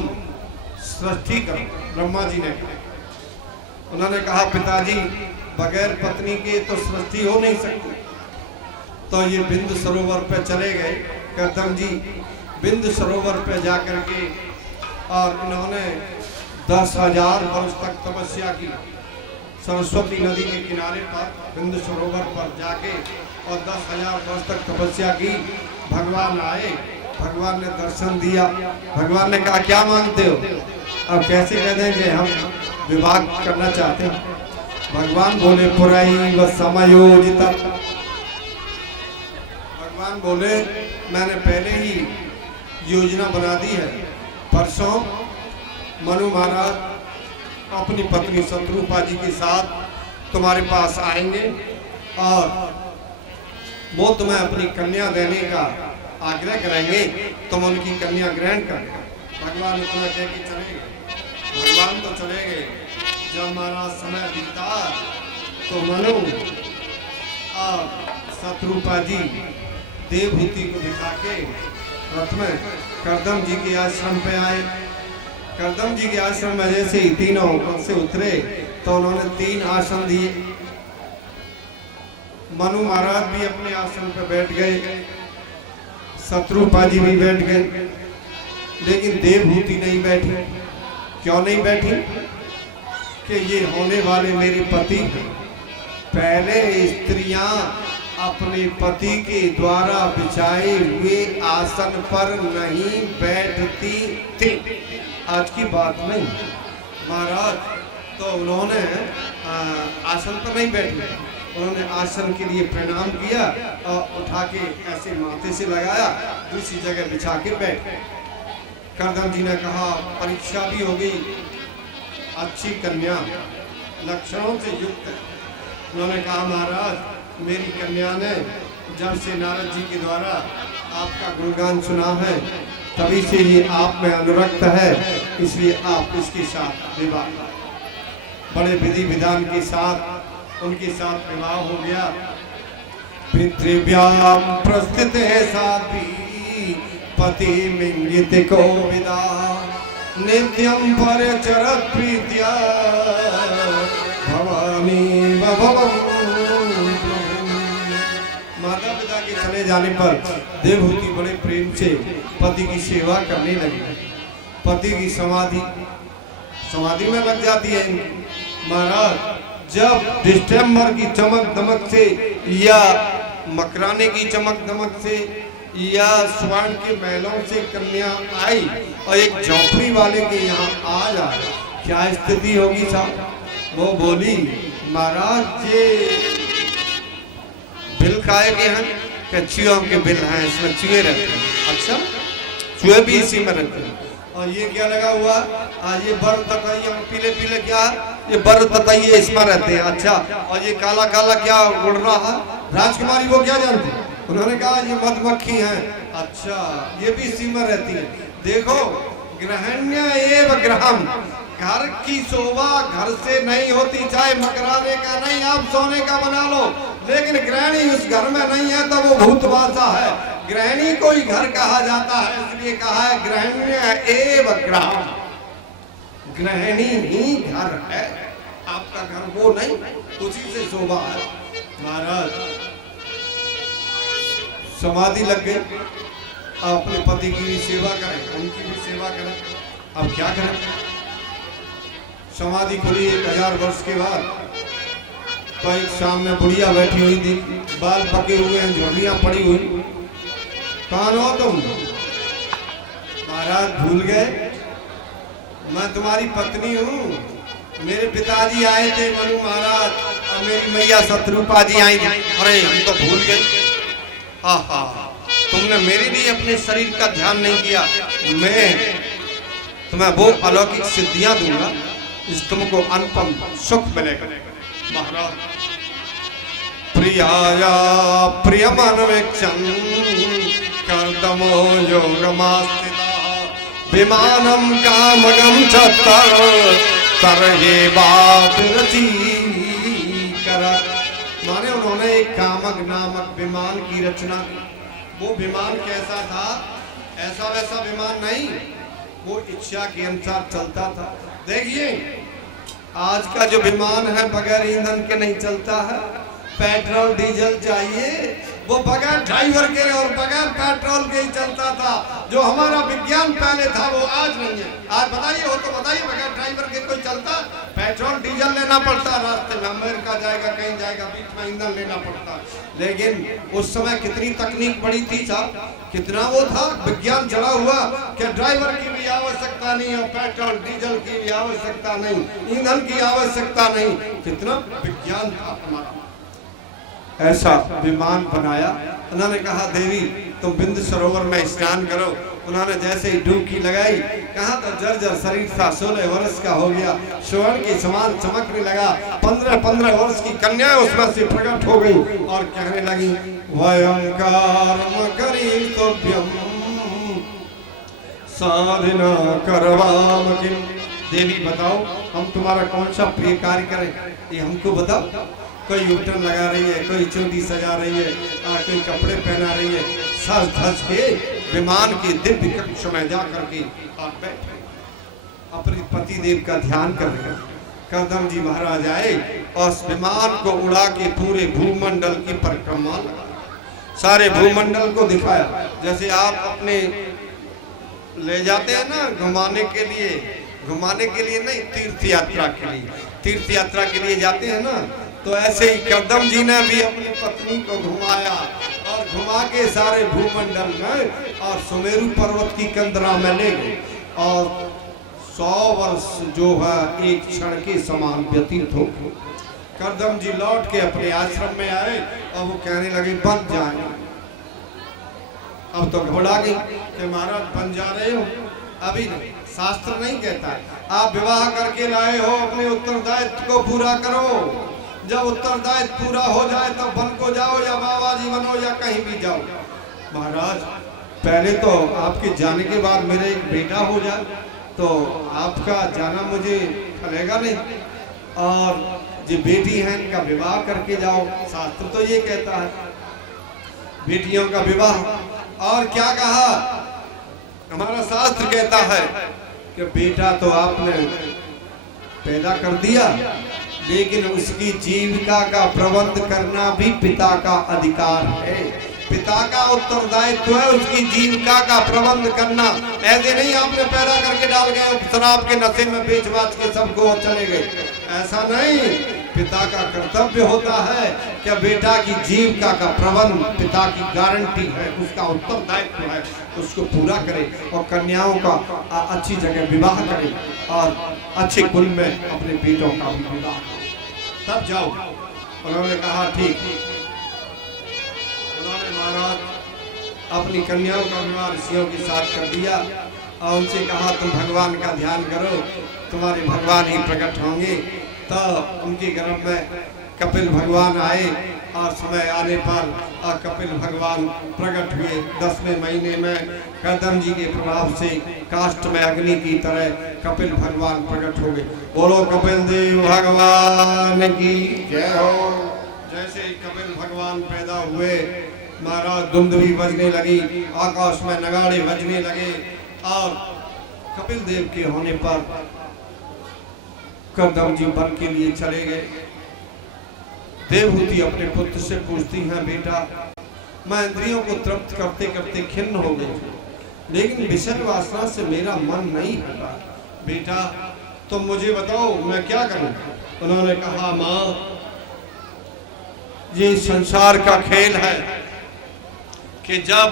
सृष्टि करो। ब्रह्मा जी ने कहा, उन्होंने कहा पिताजी बगैर पत्नी के तो सृष्टि हो नहीं सकती। तो ये बिंदु सरोवर पे चले गए कर्दम जी, बिंदु सरोवर पे जाकर के और इन्होंने 10,000 वर्ष तक तपस्या की। सरस्वती नदी के किनारे पर बिंदु सरोवर पर जाके और 10,000 वर्ष तक तपस्या की। भगवान आए, भगवान ने दर्शन दिया। भगवान ने कहा क्या मांगते हो? अब कैसे कह देंगे हम विवाह करना चाहते हैं। भगवान बोले पुरई व समयोजित। भगवान बोले मैंने पहले ही योजना बना दी है। परसों मनु महाराज अपनी पत्नी शत्रुपा जी के साथ तुम्हारे पास आएंगे और वो तुम्हें अपनी कन्या देने का आग्रह करेंगे, तुम उनकी कन्या ग्रहण कर। भगवान इतना कह के चले गए। भगवान तो चले गए। जब महाराज समय बीता तो मनु और शत्रुपा जी देवहूति को बिठा के रथ में कर्दम जी के आश्रम पे आए। कर्दम जी के आश्रम में जैसे ही तीनों से उतरे तो उन्होंने 3 आसन दिए। मनु महाराज भी अपने आसन पे बैठ गए, शत्रुपा जी भी बैठ गए, लेकिन देवहूति नहीं बैठी। क्यों नहीं बैठी? कि ये होने वाले मेरे पति हैं। पहले स्त्रियां अपने पति के द्वारा बिछाए हुए आसन पर नहीं बैठती थी। आज की बात नहीं महाराज। तो उन्होंने आसन पर नहीं बैठे, उन्होंने आसन के लिए प्रणाम किया और उठा के ऐसे माथे से लगाया, दूसरी जगह बिछा के बैठ गए। कर्दम जी ने कहा परीक्षा भी हो गई, अच्छी कन्या लक्षणों से युक्त। उन्होंने कहा महाराज मेरी कन्या ने जब से नारद जी के द्वारा आपका गुणगान सुना है तभी से ये आप में अनुरक्त है, इसलिए आप इसके साथ विवाह। बड़े विधि विधान के साथ उनके साथ विवाह हो गया। पृथ्व्याम प्रस्थित है साथी पति मिंगित को विदा नित्यम परचरत प्रीत्या भवानी भवम। माता पिता के चले जाने पर देवहूति बड़े प्रेम से पति की सेवा करने लगी। पति की समाधि में लग जाती है। महाराज जब दिसंबर की चमक दमक से या मकराने की चमक दमक से या स्वर्ण के महलों से कन्या आई और एक झोंपड़ी वाले के यहाँ आ जाए, क्या स्थिति होगी साहब? वो बोली महाराज ये बिल खाए के हैं कि चूहों के बिल हैं, इसमें चूहे रहते हैं। अच्छा चूहे भी इसी में रहते हैं। और ये क्या लगा हुआ? ये बर ततैया पीले पीले क्या? ये बर ततैये इसमें रहते हैं। अच्छा और ये काला काला क्या उड़ रहा है? राजकुमारी वो क्या जानती? उन्होंने कहा ये मधुमक्खी है। अच्छा, ये भी इसी में रहती है। देखो, ग्रहण्य एव ग्रहम, घर की शोभा घर से नहीं होती, चाहे मकराने का नहीं, आप सोने का बना लो, लेकिन गृहिणी उस घर में नहीं है तो वो भूतवासा है। गृहिणी को ही घर कहा जाता है, इसलिए कहा है ग्रहण्य एव ग्रहम, गृहिणी ही घर है, आपका घर वो नहीं, उसी से शोभा है। महाराज समाधि लग गई, अपने पति की भी सेवा करें, उनकी भी सेवा करें। अब क्या करें? समाधि खुली 1000 वर्ष के बाद, तो एक सामने बुढ़िया बैठी हुई थी, बाल पके हुए हैं, झुर्रियां पड़ी हुई। कौन हो तुम? महाराज भूल गए, मैं तुम्हारी पत्नी हूँ। मेरे पिताजी आए थे मनु महाराज, और मेरी मैया शत्रुपा जी आई थी। अरे हम तो भूल गए। आहा, तुमने मेरे लिए अपने शरीर का ध्यान नहीं किया। मैं तुम्हें वो अलौकिक सिद्धियां दूंगा, इस तुमको अनुपम सुख मिलेगा। महाराज प्रियाया प्रियमनवेक्षं कर्दमो योगमास्थिता विमानं कामगं च तरहेवाभिरति करत। माने उन्होंने एक कामक नामक विमान की रचना की। वो विमान कैसा था? ऐसा वैसा विमान नहीं, वो इच्छा के अनुसार चलता था। देखिए, आज का जो विमान है बगैर ईंधन के नहीं चलता है, पेट्रोल डीजल चाहिए। वो बगैर ड्राइवर के और बगैर पेट्रोल के ही चलता था। जो हमारा विज्ञान पहले था वो आज नहीं है। आज बताइए, हो तो बताइए, बगैर ड्राइवर के कोई चलता? पेट्रोल डीजल लेना पड़ता, रास्ते में अमेरिका जाएगा, कहीं जाएगा, बीच में ईंधन लेना पड़ता। लेकिन उस समय कितनी तकनीक बड़ी थी साहब, कितना वो था, विज्ञान चढ़ा हुआ कि ड्राइवर की भी आवश्यकता नहीं और पेट्रोल डीजल की भी आवश्यकता नहीं, ईंधन की आवश्यकता नहीं। कितना विज्ञान था हमारा। ऐसा विमान बनाया। उन्होंने कहा देवी तुम बिंद सरोवर में स्नान करो। उन्होंने जैसे ही डुबकी लगाई, कहा तो जर्जर शरीर था, 16 वर्ष का हो गया, स्वर्ण के समान चमकने लगा। 15-15 वर्ष की कन्या उसमें से प्रकट हो गई और कहने लगी वयंकारम करीतोभ्यम साधना करवाम किम। देवी बताओ हम तुम्हारा कौन सा प्रिय कार्य करें, ये हमको बताओ। कोई उपटन लगा रही है, कोई चोटी सजा रही है, कोई कपड़े पहना रही है, सज धज के विमान की दिव्य कक्ष में जा करके और बैठे अपने पति देव का ध्यान कर रहे। कर्दम जी महाराज आए और उस विमान को उड़ा के पूरे भूमंडल की परिक्रमा लगा, सारे भूमंडल को दिखाया। जैसे आप अपने ले जाते हैं ना घुमाने के लिए नहीं, तीर्थ यात्रा के लिए, तीर्थ यात्रा के लिए जाते हैं ना, तो ऐसे ही कर्दम जी ने भी अपनी पत्नी को घुमाया और घुमा के सारे भूमंडल में और सुमेरु पर्वत की कंदरा में ले गए और 100 वर्ष जो है एक क्षण के समान व्यतीत हो गए। कर्दम जी लौट के अपने आश्रम में आए और वो कहने लगे बन जाए। अब तो घबरा गई कि महाराज बन जा रहे हो, अभी नहीं, शास्त्र नहीं कहता है। आप विवाह करके लाए हो, अपने उत्तरदायित्व को पूरा करो। जब उत्तरदायित्व पूरा हो जाए तब वन को जाओ या बाबा जी बनो या कहीं भी जाओ। महाराज पहले तो आपके जाने के बाद मेरा एक बेटा हो जाए तो आपका जाना मुझे फलेगा नहीं, और जो बेटी है इनका विवाह करके जाओ। शास्त्र तो ये कहता है बेटियों का विवाह। और क्या कहा हमारा शास्त्र कहता है कि बेटा तो आपने पैदा कर दिया, लेकिन उसकी जीविका का प्रबंध करना भी पिता का अधिकार है। पिता का उत्तरदायित्व है उसकी जीविका का प्रबंध करना। ऐसे नहीं आपने पैदा करके डाल गए, शराब के नशे में बेच बाच के सबको चले गए, ऐसा नहीं। पिता का कर्तव्य होता है कि बेटा की जीविका का प्रबंध पिता की गारंटी है, उसका उत्तरदायित्व है, उसको पूरा करे और कन्याओं का अच्छी जगह विवाह करे और अच्छे कुल में अपने बेटों का भी विवाह करे, तब जाओ। उन्होंने कहा ठीक। उन्होंने महाराज अपनी कन्याओं का विवाह ऋषियों के साथ कर दिया और उनसे कहा तुम भगवान का ध्यान करो, तुम्हारे भगवान ही प्रकट होंगे। तो उनके गर्भ में कपिल भगवान आए और समय आने पर कपिल भगवान प्रकट हुए। 10वें महीने में कर्दम जी के प्रभाव से काष्ठ में अग्नि की तरह कपिल भगवान प्रकट हो गए। बोलो कपिल देव भगवान की जय हो। जैसे ही कपिल भगवान पैदा हुए महाराज दुंदुभी बजने लगी, आकाश में नगाड़े बजने लगे और कपिल देव के होने पर कर्दम जी वन के लिए चले गए। देवहूति अपने पुत्र से पूछती हैं, बेटा मैं इंद्रियों को तृप्त करते करते खिन्न हो गई, लेकिन विषय वासना से मेरा मन नहीं हटा। बेटा तुम मुझे बताओ मैं क्या करूं? उन्होंने कहा, माँ ये संसार का खेल है कि जब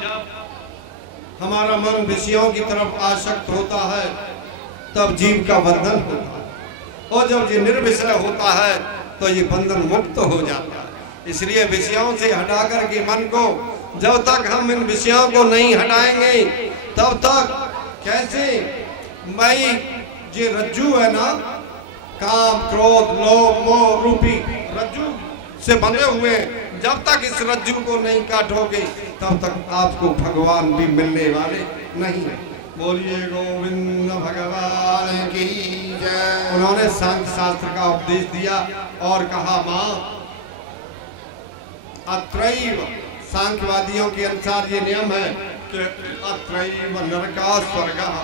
हमारा मन विषयों की तरफ आसक्त होता है तब जीव का बंधन होता है, और जब ये निर्विषय होता है तो ये बंधन मुक्त हो जाता है। इसलिए विषयों से हटा करके मन को, जब तक हम इन विषयों को नहीं हटाएंगे तब तक कैसे मई ये रज्जु है ना, काम क्रोध लोभ मोह रूपी रज्जु से बंधे हुए, जब तक इस रज्जु को नहीं काटोगे तब तक आपको भगवान भी मिलने वाले नहीं। बोलिए गोविंद भगवान की जय। उन्होंने सांख्य शास्त्र का उपदेश दिया और कहा, माँ अत्रैव, सांख्यवादियों के अनुसार ये नियम है कि अत्रैव नरका स्वर्गः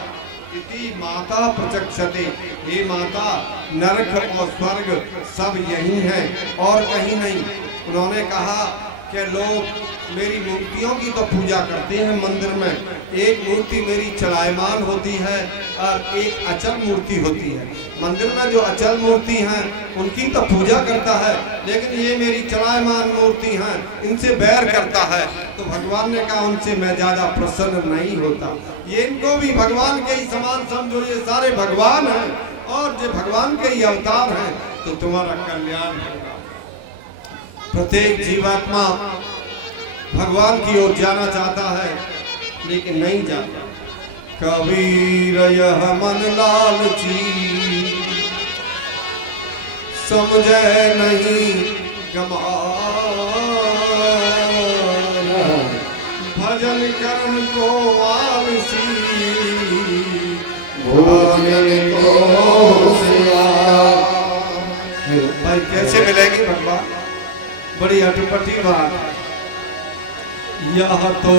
इति माता प्रचक्षते। हे माता, नरक और स्वर्ग सब यही है और कहीं नहीं। उन्होंने कहा कि लोग मेरी मूर्तियों की तो पूजा करते हैं मंदिर में, एक मूर्ति मेरी चलायमान होती है और एक अचल मूर्ति होती है। मंदिर में जो अचल मूर्ति हैं उनकी तो पूजा करता है, लेकिन ये मेरी चलायमान मूर्ति हैं, इनसे बैर करता है। तो भगवान ने कहा उनसे मैं ज्यादा प्रसन्न नहीं होता। ये इनको भी भगवान के ही समान समझो, ये सारे भगवान हैं और जो भगवान के ही अवतार हैं, तो तुम्हारा कल्याण होगा। प्रत्येक जीवात्मा भगवान की ओर जाना चाहता है लेकिन नहीं जाता। कबीर यह मन लालची समझे नहीं गमाना, भजन कर्म को आलसी भोजन को सियार। भाई कैसे मिलेगी भगवान? बड़ी अटपटी बात। यह तो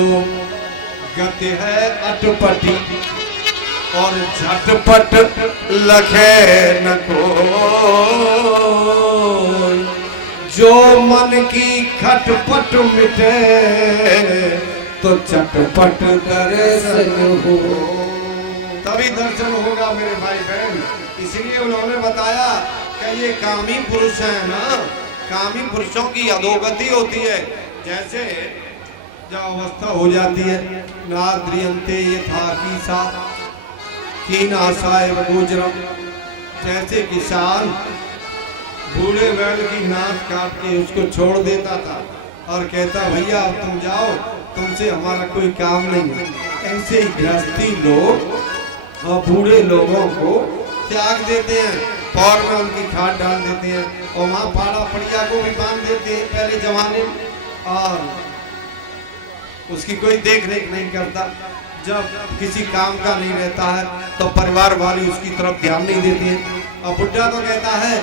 गति है अटपटी और झटपट लखे न कोई, जो मन की खटपट मिटे तो चटपट दर्शन हो। तभी दर्शन होगा मेरे भाई बहन। इसलिए उन्होंने बताया कि ये कामी पुरुष है ना, कामी पुरुषों की अधोगति होती है। जैसे जब अवस्था हो जाती है, नाद्रियंते यथा कीसा कीनासाय गोचरम, जैसे किसान बूढ़े बैल की नाक काट के उसको छोड़ देता था और कहता भैया अब तुम जाओ, तुमसे हमारा कोई काम नहीं है। ऐसे ही गृहस्थी लोग बूढ़े लोगों को त्याग देते हैं, पौर में उनकी खाद डाल देते हैं और वहाँ पाड़ा पड़िया को भी बांध देते हैं पहले जमाने में, और उसकी कोई देख रेख नहीं करता। जब किसी काम का नहीं रहता है तो परिवार वाले उसकी तरफ ध्यान नहीं देते हैं। और बुढ़ा तो कहता है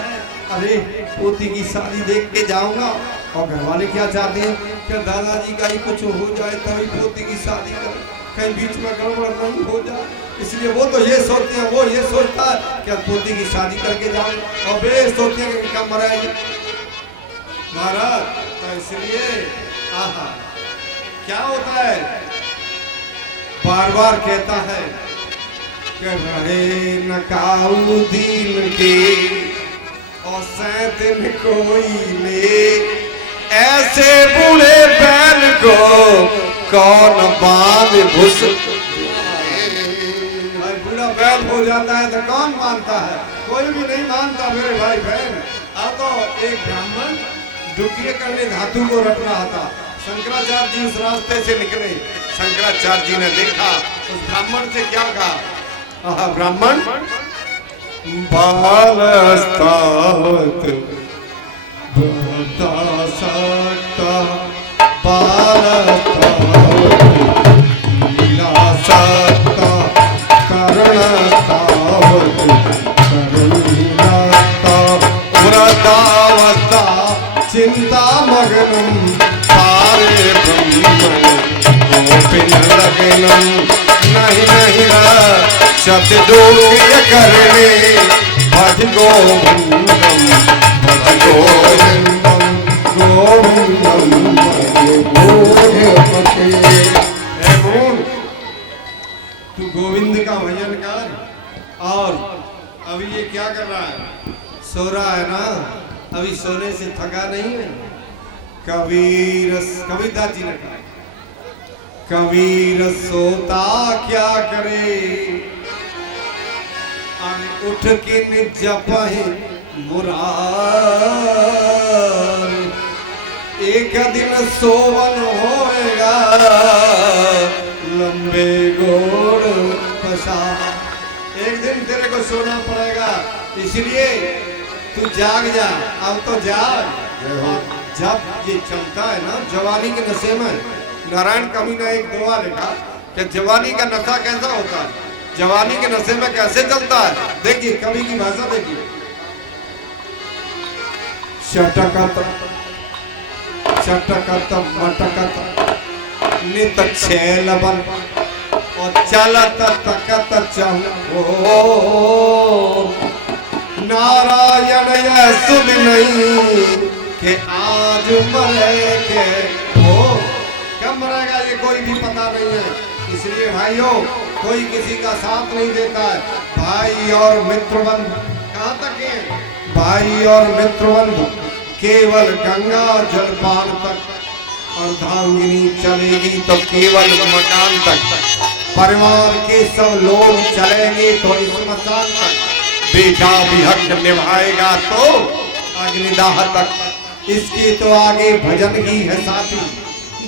अरे पोती की शादी देख के जाऊंगा, और घर वाले क्या चाहते हैं कि दादाजी का ही कुछ हो जाए तभी पोती की शादी कर, कहीं बीच में गड़बड़ नहीं हो जाए। इसलिए वो तो ये सोचते हैं, वो ये सोचता है कि पोती की शादी करके जाऊं, और वे सोचते हैं कि कम मराएंगे महाराज। तो इसलिए आहा क्या होता है, बार बार कहता है कि रहे न काऊ दिल के और सैतन कोई ले, ऐसे बूढ़े बैल को कौन बांध घुस। भाई बूढ़ा बैल हो जाता है तो कौन मानता है? कोई भी नहीं मानता मेरे भाई बहन। अब तो एक ब्राह्मण दुखिए करने धातु को रट रहा था, शंकराचार्य जी उस रास्ते से निकले। शंकराचार्य जी ने देखा उस ब्राह्मण से क्या कहा, ब्राह्मण बालस्तात बता सकता पालता लीला सकता करुणता करुणीलता व्रतावता चिंता मग्नम तारे ब्रह्मण गोपिन लगनम नहीं नहीं सतदोष करने भज गोविंदम भज गोविंदम गोविंदम तू गोविंद का भजन कर। और अभी ये क्या कर रहा है? सो रहा है ना? अभी सोने से थका नहीं है? कबीरदास जी ने कहा कबीर सोता क्या करे उठ के जपहि मुरार एक दिन सोवन होएगा लंबे गोड़ पसार। एक दिन तेरे को सोना पड़ेगा, इसलिए तू जाग जा। अब तो जाग। जब ये चलता है ना जवानी के नशे में, नारायण कवि ने एक दुआ लिखा कि जवानी का नशा कैसा होता है, जवानी के नशे में कैसे चलता है। देखिए कवि की भाषा देखिए। चटकत चटकत मटकत नित छैल बन और चलत तकत चहो नारायण यह सुन नहीं कि आज मरे के हो। कब मरेगा ये कोई भी पता नहीं है। इसलिए भाइयों कोई किसी का साथ नहीं देता है। भाई और मित्रबंध कहाँ तक है? भाई और मित्रबंध केवल गंगा जलपान तक, अर्धांगिनी चलेगी तो केवल मकान तक, परिवार के सब लोग चलेंगे तो स्मशान तक, बेटा भी हक निभाएगा तो अग्निदाह तक। इसके तो आगे भजन ही है साथी,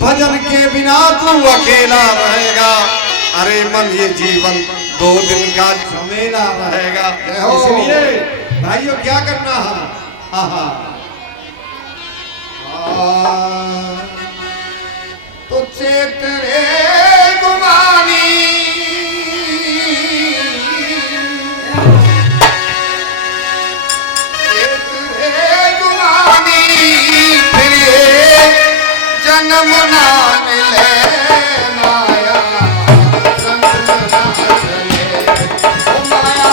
भजन के बिना तू अकेला रहेगा। अरे मन ये जीवन 2 दिन का झमेला रहेगा। इसलिए भाइयों क्या करना है? आहा तो चेतरे गुमानी जन्म ना मिले माया संग ना चले माया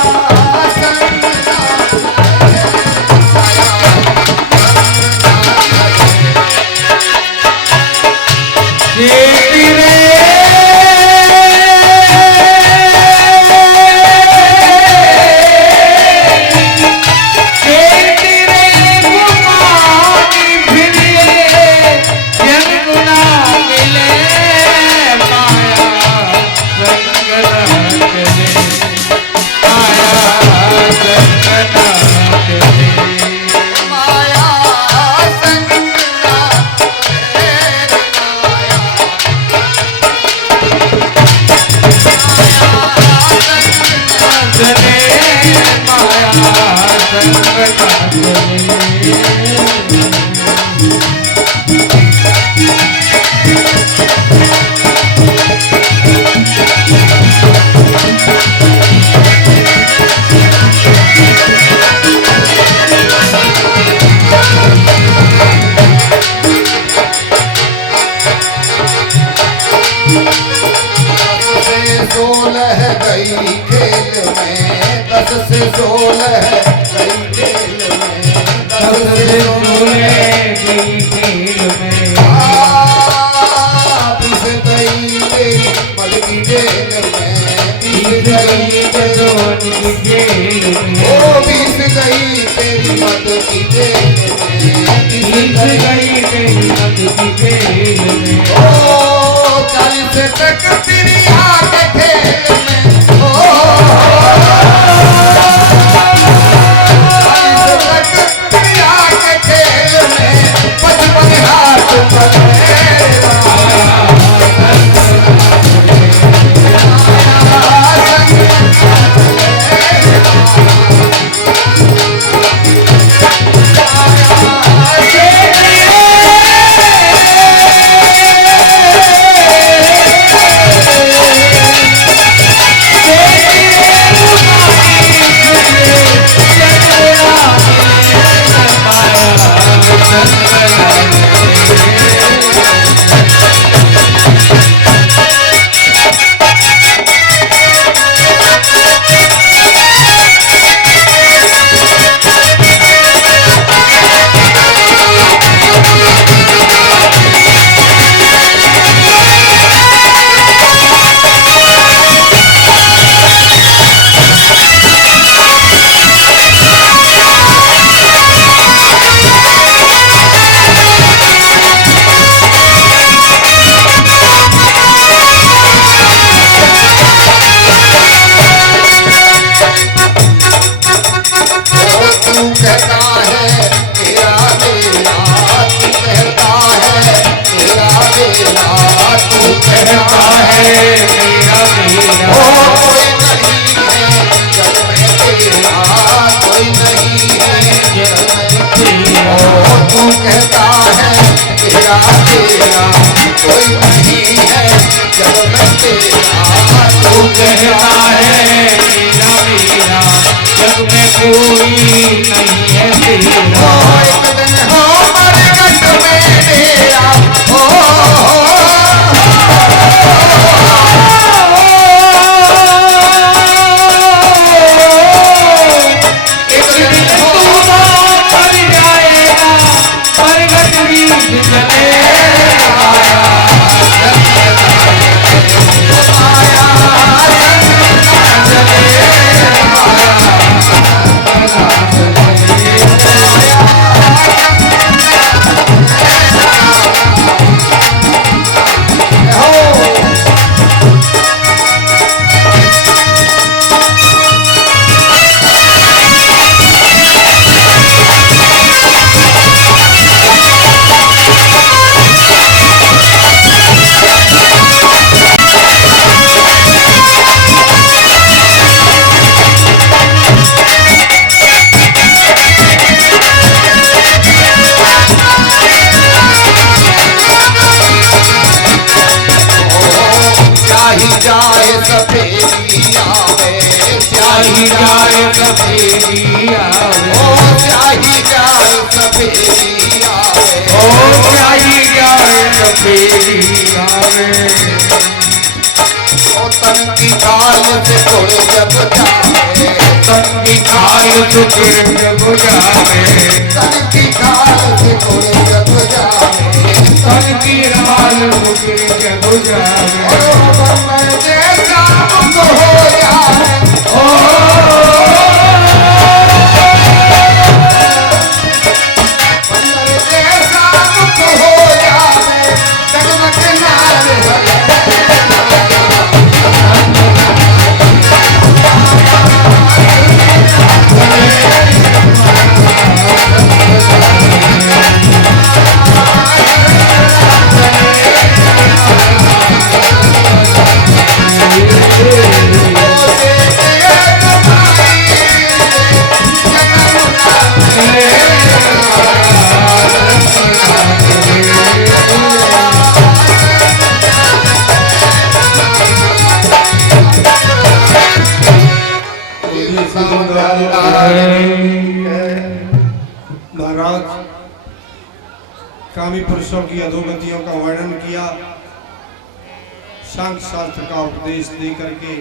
संग ना चले माया है मेरा मेरा, तू कहता है मेरा मेरा, तू कहता है मेरा मेरा। ओ कोई नहीं है जग में तेरा, कोई नहीं है जग में तेरा। ओ तू कहता है मेरा मेरा, कोई नहीं है जग में तेरा, तू कहता है मेरा मेरा, जग में कोई नहीं है तेरा। एक दिन हो मरगट में तेरा, ओ एक दिन हो मर जाएगा, मरगट भी जाए सफेदी आवे, स्याही जाए सफेदी आवे, ओ स्याही जाए सफेदी आवे, ओ स्याही जाए सफेदी आवे। ओ तन की खाल से थोड़े जब जावे, तन की खाल से थोड़े जब जावे, तन की खाल से थोड़े जब जावे, तन की खाल से थोड़े जब जावे। हो जाए ओ बंदर जैसा मुख हो जाए, जगमग नाल महाराज कामी पुरुषों की अधोगतियों का वर्णन किया, सांख्य शास्त्र का उपदेश दे करके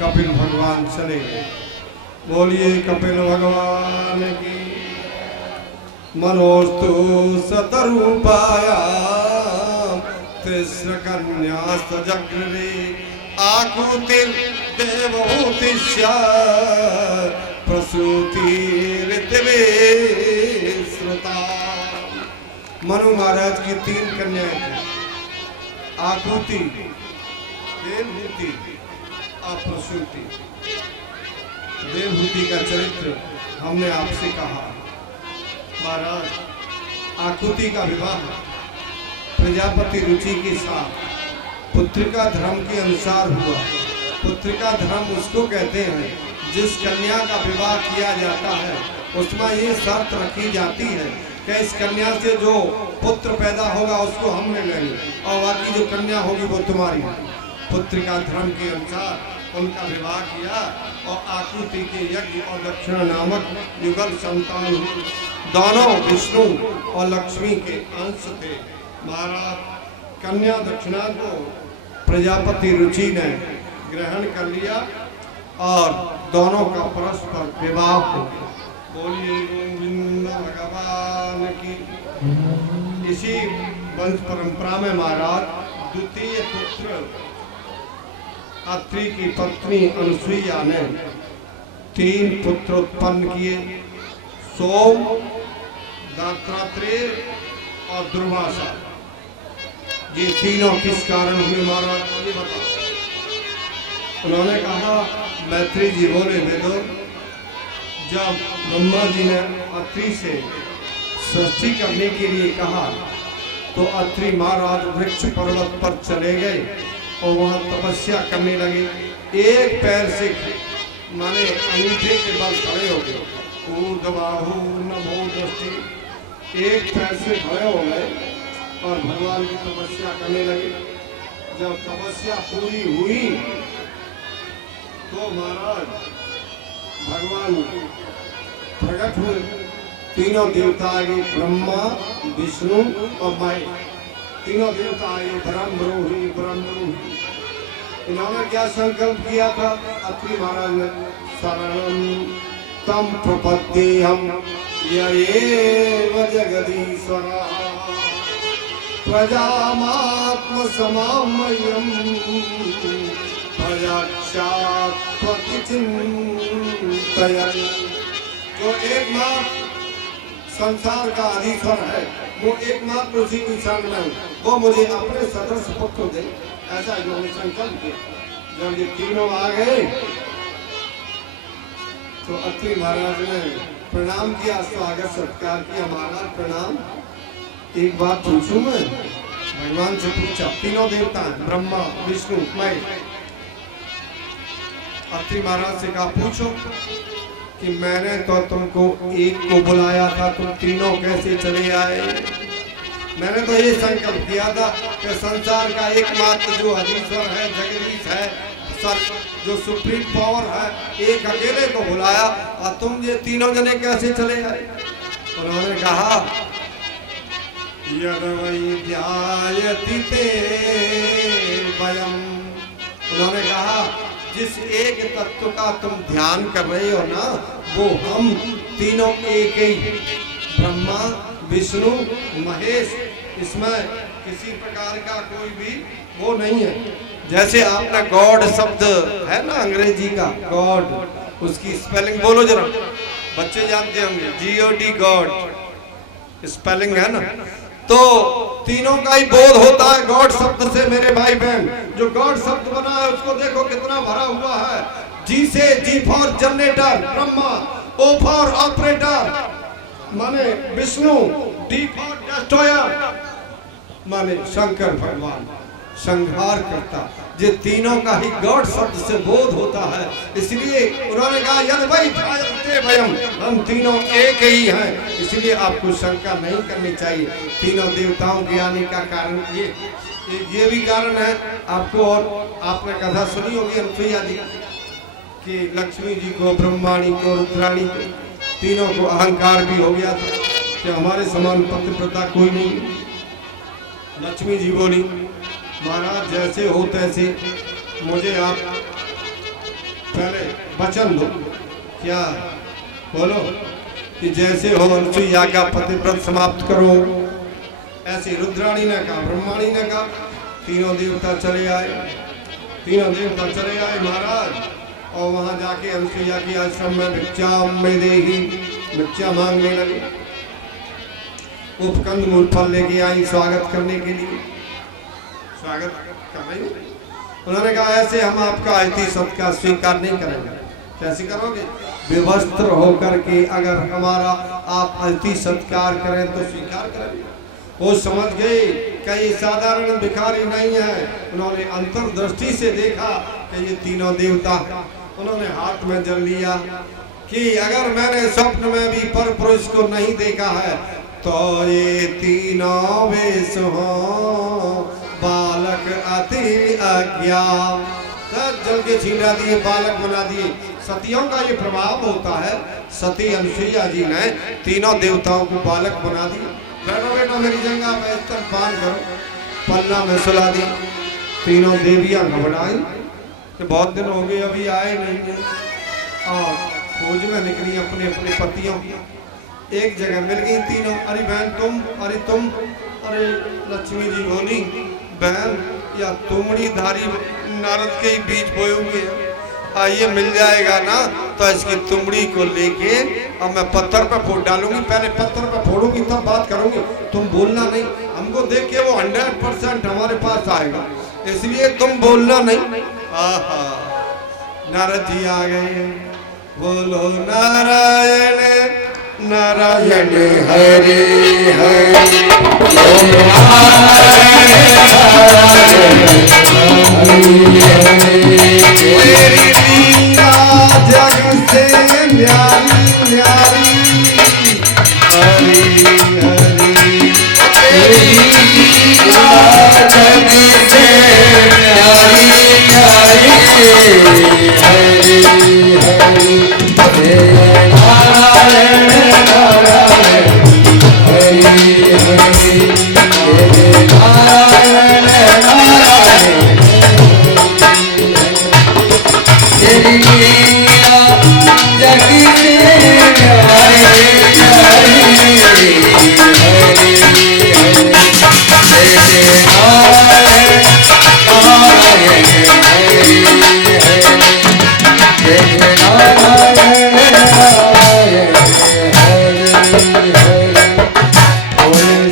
कपिल भगवान चले गए। बोलिए कपिल भगवान की। मनोस्तु सतरूपाया तिस्र कन्यास्त जग्रे आकुतिर देवहूतिष्या प्रसूतिर्दिवे श्रुता। मनु महाराज की 3 कन्याएं थी, आकुति, देवहूति और प्रसूति। देवहूति का चरित्र हमने आपसे कहा। महाराज आकुति का विवाह प्रजापति रुचि के साथ पुत्रिका धर्म के अनुसार हुआ। पुत्रिका धर्म उसको कहते हैं जिस कन्या का विवाह किया जाता है उसमें ये शर्त रखी जाती है कि इस कन्या से जो पुत्र पैदा होगा उसको हम ले लेंगे और बाकी जो कन्या होगी वो तुम्हारी। पुत्रिका धर्म के अनुसार उनका विवाह किया और आकुति के यज्ञ और दक्षिणा नामक युगल संतान हुए। दोनों विष्णु और लक्ष्मी के अंश थे। महाराज कन्या दक्षिणा को प्रजापति रुचि ने ग्रहण कर लिया और दोनों का परस्पर विवाह हो गया। बोलिए गोविंद भगवान की। इसी वंश परंपरा में महाराज द्वितीय पुत्र अत्रि की पत्नी अनुसुईया ने 3 पुत्र उत्पन्न किए, सोम, दात्रात्रेय और दुर्वासा। ये तीनों किस कारण हुए महाराज ये बताओ। उन्होंने कहा, मैत्री जी बोले, वेदो जब ब्रह्मा जी ने अत्रि से सृष्टि करने के लिए कहा तो अत्रि महाराज वृक्ष पर्वत पर चले गए और वहां तपस्या करने लगे। एक पैर से माने अंगूठे के बल खड़े हो गए, ऊर्ध्वबाहु नमो दृष्टि, एक पैर से खड़े हो गए और भगवान की तपस्या करने लगे। जब तपस्या पूरी हुई तो महाराज भगवान प्रकट हुए। तीनों देवता आगे, ब्रह्मा विष्णु और मैं, तीनों देवता आगे, ब्रह्मरोही ब्रह्मरोही। इन्होंने क्या संकल्प किया था? अत्रि महाराज ने शरणं तम प्रपद्येहम् ययेव जगदीश्वरः प्रजामात्म समामयम् प्रजाक्षात् प्रतिचिन्तयन्। जो एकमात्र संसार का अधीश्वर है, वो एकमात्र उसी की शरण में हूं, वो मुझे अपने सदस्य पुत्र दे, ऐसा इन्होंने संकल्प किया। जब ये तीनों आ गए तो अत्रि महाराज ने प्रणाम किया, स्वागत सत्कार किया। महाराज प्रणाम, एक बात पूछूं मैं? भगवान से पूछा। तीनों देवता हैं, ब्रह्मा विष्णु मैं। अत्रि महाराज से कहा पूछो कि मैंने तो तुमको एक को बुलाया था, तुम तीनों कैसे चले आए? मैंने तो ये संकल्प किया था कि संसार का एकमात्र जो अधीश्वर है, जगदीश है, सर जो सुप्रीम पावर है, एक अकेले को बुलाया और तुम ये तीनों जने कैसे चले आए? उन्होंने कहा यद वै ध्यायति ते वयम्। उन्होंने कहा जिस एक तत्व का तुम ध्यान कर रहे हो ना, वो हम तीनों एक ही, ब्रह्मा विष्णु महेश, इसमें किसी प्रकार का कोई भी वो नहीं है। जैसे आपने गॉड शब्द है ना अंग्रेजी का गॉड, उसकी स्पेलिंग बोलो जरा, बच्चे जानते होंगे, GOD गॉड स्पेलिंग है ना। तो तीनों का ही बोध होता है गॉड शब्द से मेरे भाई बहन। जो गॉड शब्द बना है उसको देखो कितना भरा हुआ है। जी से G for generator Brahma, O for operator माने विष्णु, D फॉर डिस्ट्रॉयर माने शंकर भगवान संहार करता। ये तीनों का ही गॉड शब्द से बोध होता है। इसलिए उन्होंने कहा यद वै ध्यायते वयम्, हम तीनों एक ही हैं। इसलिए आपको शंका नहीं करनी चाहिए। तीनों देवताओं के आने का कारण ये भी कारण है आपको। और आपने कथा सुनी होगी अनुसुईया जी कि लक्ष्मी जी को, ब्रह्माणी को, रुद्राणी को, तीनों को अहंकार भी हो गया था कि हमारे समान पतिव्रता कोई नहीं। लक्ष्मी जी बोली महाराज जैसे हो तैसे, मुझे आप पहले वचन दो। क्या बोलो? कि जैसे हो अनुसुईया का पतिव्रत समाप्त करो। ऐसे रुद्राणी ने कहा, ब्रह्माणी ने कहा। तीनों देवता चले आए, तीनों देवता चले आए महाराज। और वहां जाके अनुसुईया के आश्रम में भिक्षा में देही, भिक्षा मांगने लगे। उपकंद मूल फल लेके आई स्वागत करने के लिए, स्वागत कर रही। उन्होंने कहा ऐसे हम आपका अतिथि सत्कार स्वीकार नहीं करेंगे। कैसे करोगे? विवस्त्र होकर के अगर हमारा आप अतिथि सत्कार करें तो स्वीकार करेंगे। वो समझ गए कई साधारण भिखारी नहीं है। उन्होंने अंतर्दृष्टि से देखा कि ये तीनों देवता। उन्होंने हाथ में जल लिया कि अगर मैंने स्वप्न में भी पर पुरुष को नहीं देखा है तो ये तीनों वेश हो बालक अति अज्ञा। जल के छीना दिए, बालक बना दिए। सतियों का ये प्रभाव होता है। सती अनुसुईया जी ने तीनों देवताओं को बालक बना दिया। बैठो बेटा मेरी जंगा में स्तनपान करो, पन्ना में सुला दी। तीनों देवियां घबराई कि बहुत दिन हो गए अभी आए नहीं है। और खोज में निकली अपने अपने पतियों की। एक जगह मिल गई तीनों। अरे बहन तुम, अरे तुम। अरे लक्ष्मी जी बोली बहन या तुमड़ी धारी नारद के ही बीच बोए हुए हैं, आइए मिल जाएगा ना तो इसकी तुमड़ी को लेके अब मैं पत्थर पे फोड़ डालूंगी। पहले पत्थर पे फोड़ूंगी तब बात करूंगी। तुम बोलना नहीं, हमको देख के वो 100% हमारे पास आएगा, इसलिए तुम बोलना नहीं। आहा नारद जी आ गए। बोलो नारायण नारायण हरे हरे तेरी लीला जग से न्यारी न्यारी हरी हरी तेरी लीला जग से न्यारी न्यारी हरि हरि हे नारायण नारायण हरि हरि हे नारायण नारायण तेरी लीला जग से न्यारी न्यारी हरि हरि हे नारायण नारायण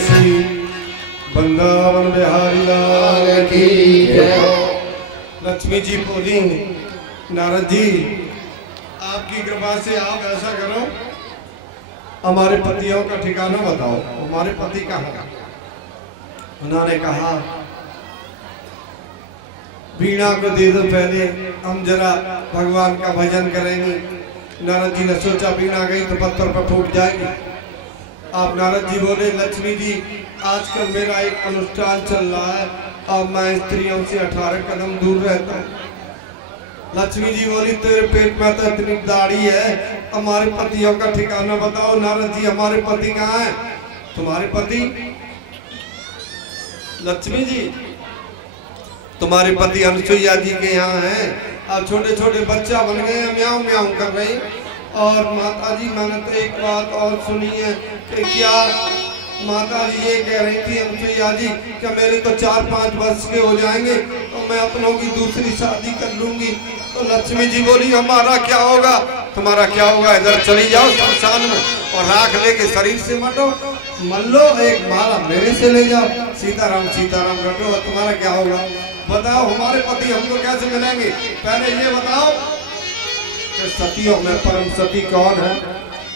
हरि वृंदावन बिहारी लाल की जय हो। लक्ष्मी जी बोली नारद जी आपकी कृपा से आप ऐसा करो हमारे पतियों का ठिकाना बताओ हमारे पति कहाँ है? उन्होंने कहा वीणा को दे दो पहले हम जरा भगवान का भजन करेंगे। नारद जी ने सोचा वीणा गई तो पत्थर पर फूट जाएगी। आप नारद जी बोले लक्ष्मी जी आजकल मेरा एक अनुष्ठान चल रहा है और मैं स्त्रियों से 18 कदम दूर रहता हूँ। लक्ष्मी जी बोली तेरे पेट में तो इतनी दाढ़ी है हमारे पतियों का ठिकाना बताओ। नारद जी हमारे पति कहाँ है? तुम्हारे पति लक्ष्मी जी तुम्हारे पति अनुसुईया जी के यहाँ हैं। अब छोटे छोटे बच्चा बन गए हैं म्याऊं म्याऊं कर रहे हैं। और माता जी मैंने तो एक बात और सुनी है कि क्या माता जी ये कह रही थी अनुसुईया जी कि मेरे तो 4-5 वर्ष के हो जाएंगे तो मैं अपनों की दूसरी शादी कर लूंगी। तो लक्ष्मी जी बोली हमारा क्या होगा? तुम्हारा क्या होगा? इधर चली जाओ शमशान में और राख लेके शरीर से मटो मन लो एक माला मेरे से ले जाओ सीताराम रटो। तुम्हारा क्या होगा? बताओ हमारे पति हमको कैसे मिलेंगे? पहले ये बताओ कि सतियों में परम सती कौन है?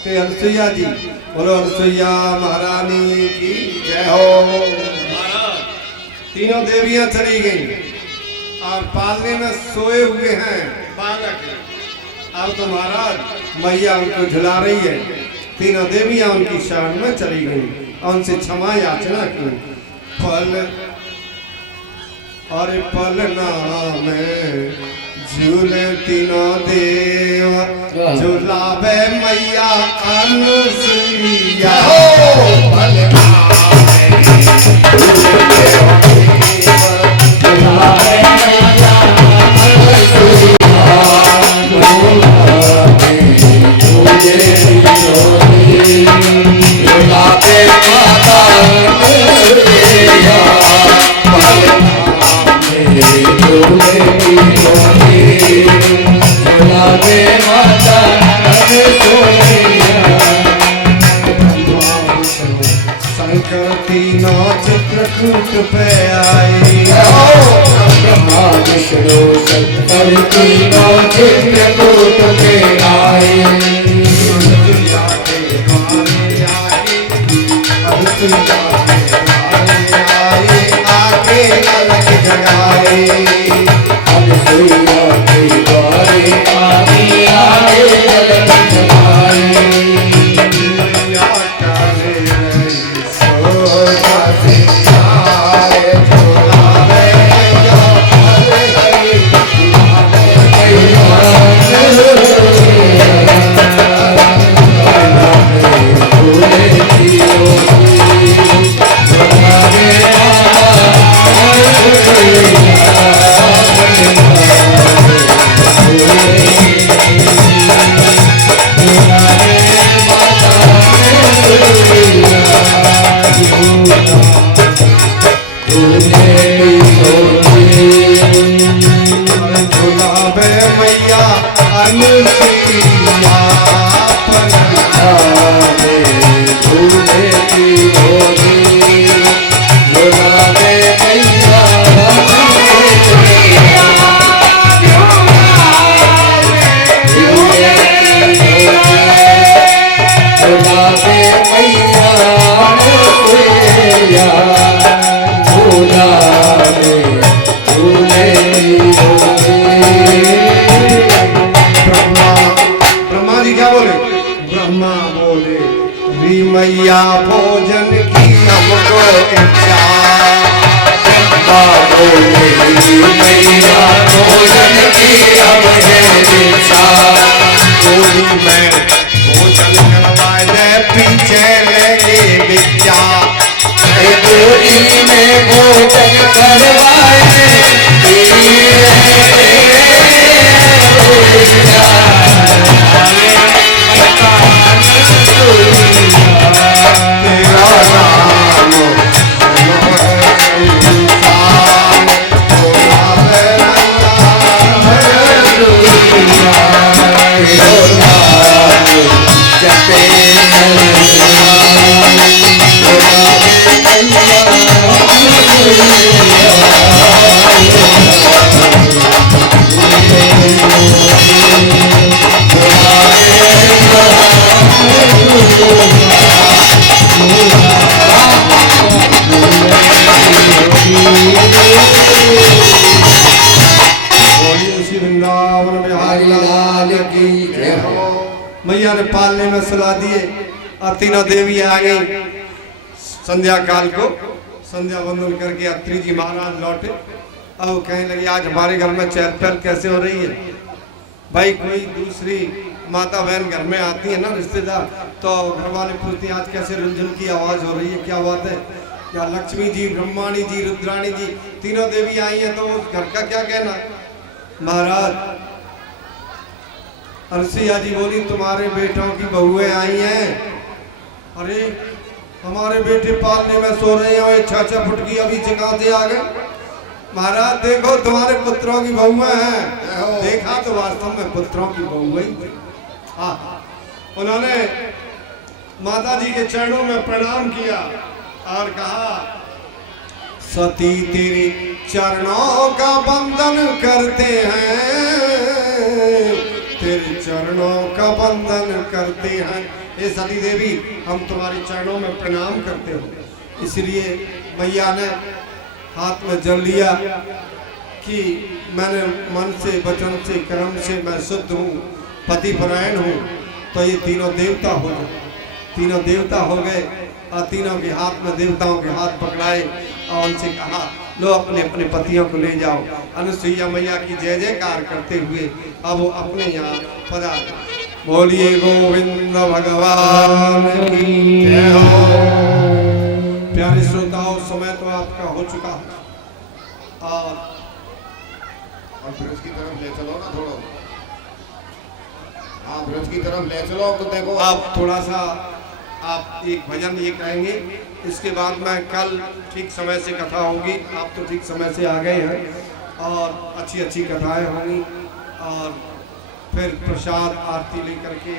तो अनुसुईया जी। बोलो अनुसुईया महारानी की जय हो। तीनों देवियां चली गई और पालने में सोए हुए हैं बालक। अब तो महाराज मैया उनको झुला रही है। तीनों देवियां उनकी शरण में चली गई और उनसे क्षमा याचना की। फल और पलना में झूले तीनों देव झुलावे मैया अनुसुईया शंकर तीनों चित्रकूट पे आई ब्रह्मा विष्णु शंकर तीनों चित्रकूट पे आए। अनुसुईया के द्वारे आई अनुसुईया के द्वारे आई आके अलग जगाए। अनुसुईया के द्वारे आगे आगे अलग जगाए। मैया करे रही सोचा सिंगार झुलावे मैया हरे हरे झुलावे मैया मैया अनसुईया झूला में झूले ब्रह्मा जी क्या बोले? ब्रह्मा बोले री मैया भोजन की हमको इच्छा। ब्रह्मा बोले मैया भोजन की हमें इच्छा। गोली में भोजन करवाए दे पीछे लगे बिच्चा। गोली में भोजन करवाए तेरा नाम वृंदावन बिहारी लाल की जय हो। मैया ने पालने में सुला दिए और तीनों देवी आ गई। संध्या काल को संध्या वंदन करके अत्री जी महाराज लौटे। अब वो कहने लगे आज हमारे घर में चहल पहल कैसे हो रही है। भाई कोई दूसरी माता बहन घर में आती है ना रिश्तेदार, तो घर वाले पूछते हैं आज कैसे रुंझुन की आवाज हो रही है, क्या बात है। या लक्ष्मी जी, ब्रह्माणी जी, रुद्राणी जी तीनों देवी आई हैं, तो उस घर का क्या कहना। महाराज अरसिया जी बोली तुम्हारे बेटों की बहुएं आई हैं। अरे हमारे बेटे पालने में सो रहे हैं, 6-6 फुट की अभी जगह से आ गए। महाराज देखो तुम्हारे पुत्रों की बहुएं हैं। देखा तो वास्तव में पुत्रों की बहुएं। हाँ, उन्होंने माता जी के चरणों में प्रणाम किया और कहा सती तेरे चरणों का बंधन करते हैं, तेरे चरणों का बंधन करते हैं। हे सती देवी हम तुम्हारे चरणों में प्रणाम करते हो। इसलिए मैया ने हाथ में जल लिया कि मैंने मन से, वचन से, कर्म से मैं शुद्ध हूँ, पतिपरायण हूँ। तो ये तीनों देवता हो गए। तीनों देवता हो गए और तीनों के हाथ में देवताओं के हाथ पकड़ाए और उनसे कहा लो अपने अपने पतियों को ले जाओ। अनुसुईया मैया की जय जयकार करते हुए अब वो अपने यहाँ पधारे। बोलिए गोविंद भगवान की जय हो। प्यारे श्रोताओं समय तो आपका हो चुका है और ब्रज की तरफ ले चलो ना थोड़ा। हाँ ब्रज की तरफ ले चलो। तो देखो आप थोड़ा सा आप एक भजन ये कहेंगे, इसके बाद में कल ठीक समय से कथा होगी। आप तो ठीक समय से आ गए हैं और अच्छी अच्छी कथाएं होंगी और फिर प्रसाद आरती लेकर के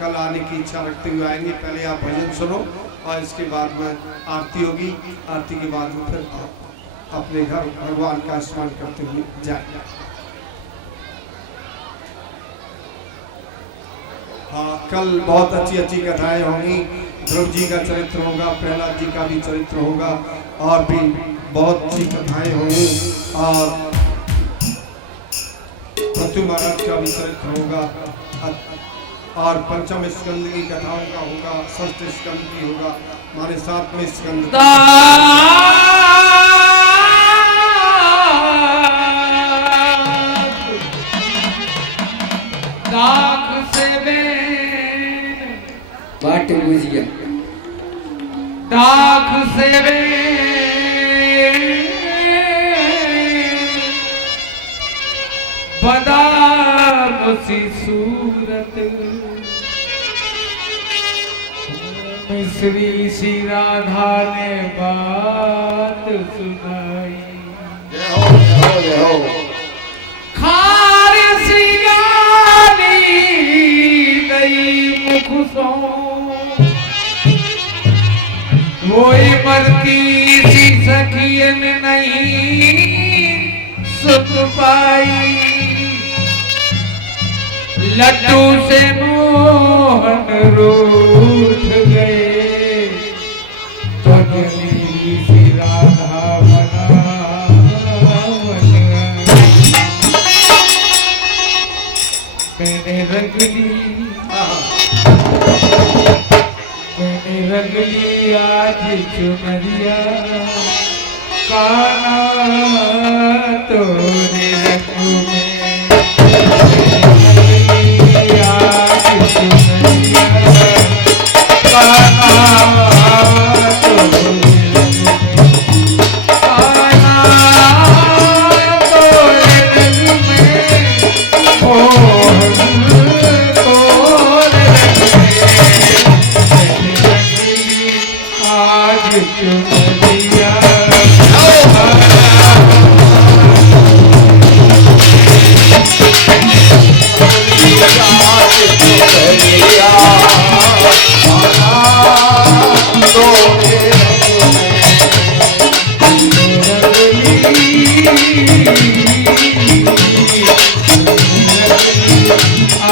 कल आने की इच्छा रखते हुए आएंगे। पहले आप भजन सुनो और इसके बाद में आरती होगी। आरती के बाद में फिर आप अपने घर भगवान का स्मरण करते हुए जाएंगे। हाँ, कल बहुत अच्छी अच्छी कथाएं होंगी। ध्रुव जी का चरित्र होगा, प्रहलाद जी का भी चरित्र होगा और भी बहुत अच्छी कथाएं होंगी और पृथ्वी महाराज का भी चरित्र होगा और पंचम स्कंद की कथाओं का होगा, षष्ठ स्कंद की होगा, हमारे 7वें स्कंद। बाट बुझिया दाख से बदाम सी सूरत श्री श्री राधा ने बात सुनाई। जय हो जय हो जय हो। खार सी गाली गई मुख सो वही मरती सी सखियन नहीं सुन पाई। लड्डू से मोहन रूठ गए लगली आज चुनरिया काना तोरे रंग में लगली आज चुनरिया काना तोरे रंग में काना तोरे रंग में आज चुनरिया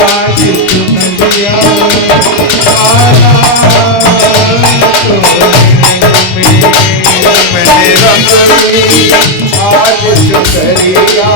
आज चुनरिया आज शुक्रिया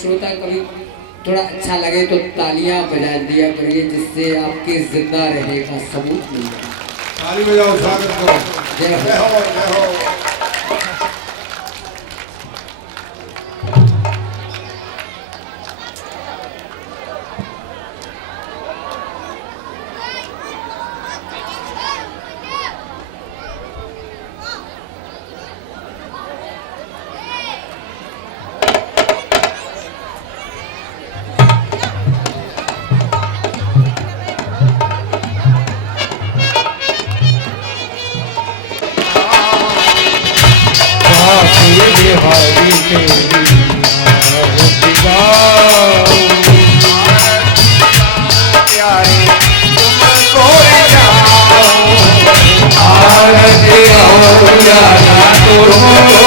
श्रोता कभी थोड़ा अच्छा लगे तो तालियां बजा दिया करिए, जिससे आपके जिंदा रहने का सबूत मिल जाए। ताली बजाओ, स्वागत करो। जय हो। जय हो, जय हो। बिहारी तेरी गाओ प्यारे तुमको जाओ आरती हो जाना तुमको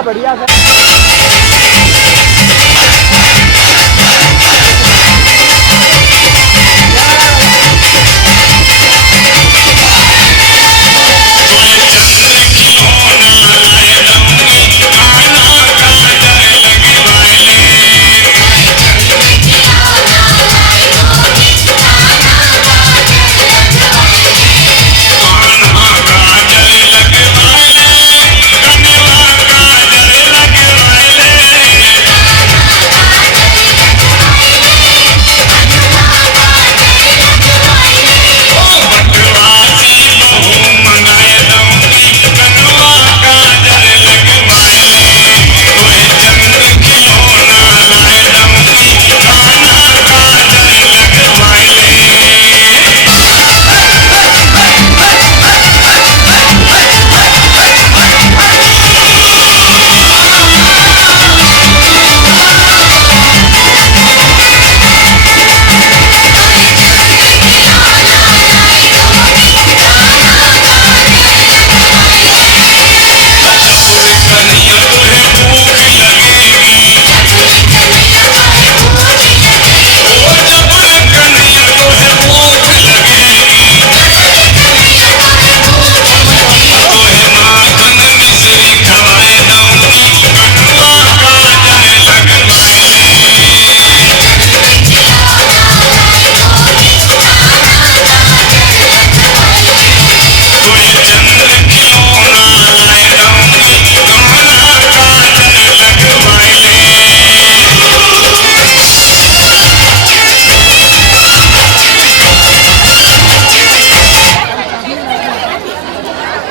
लगा बढ़िया से।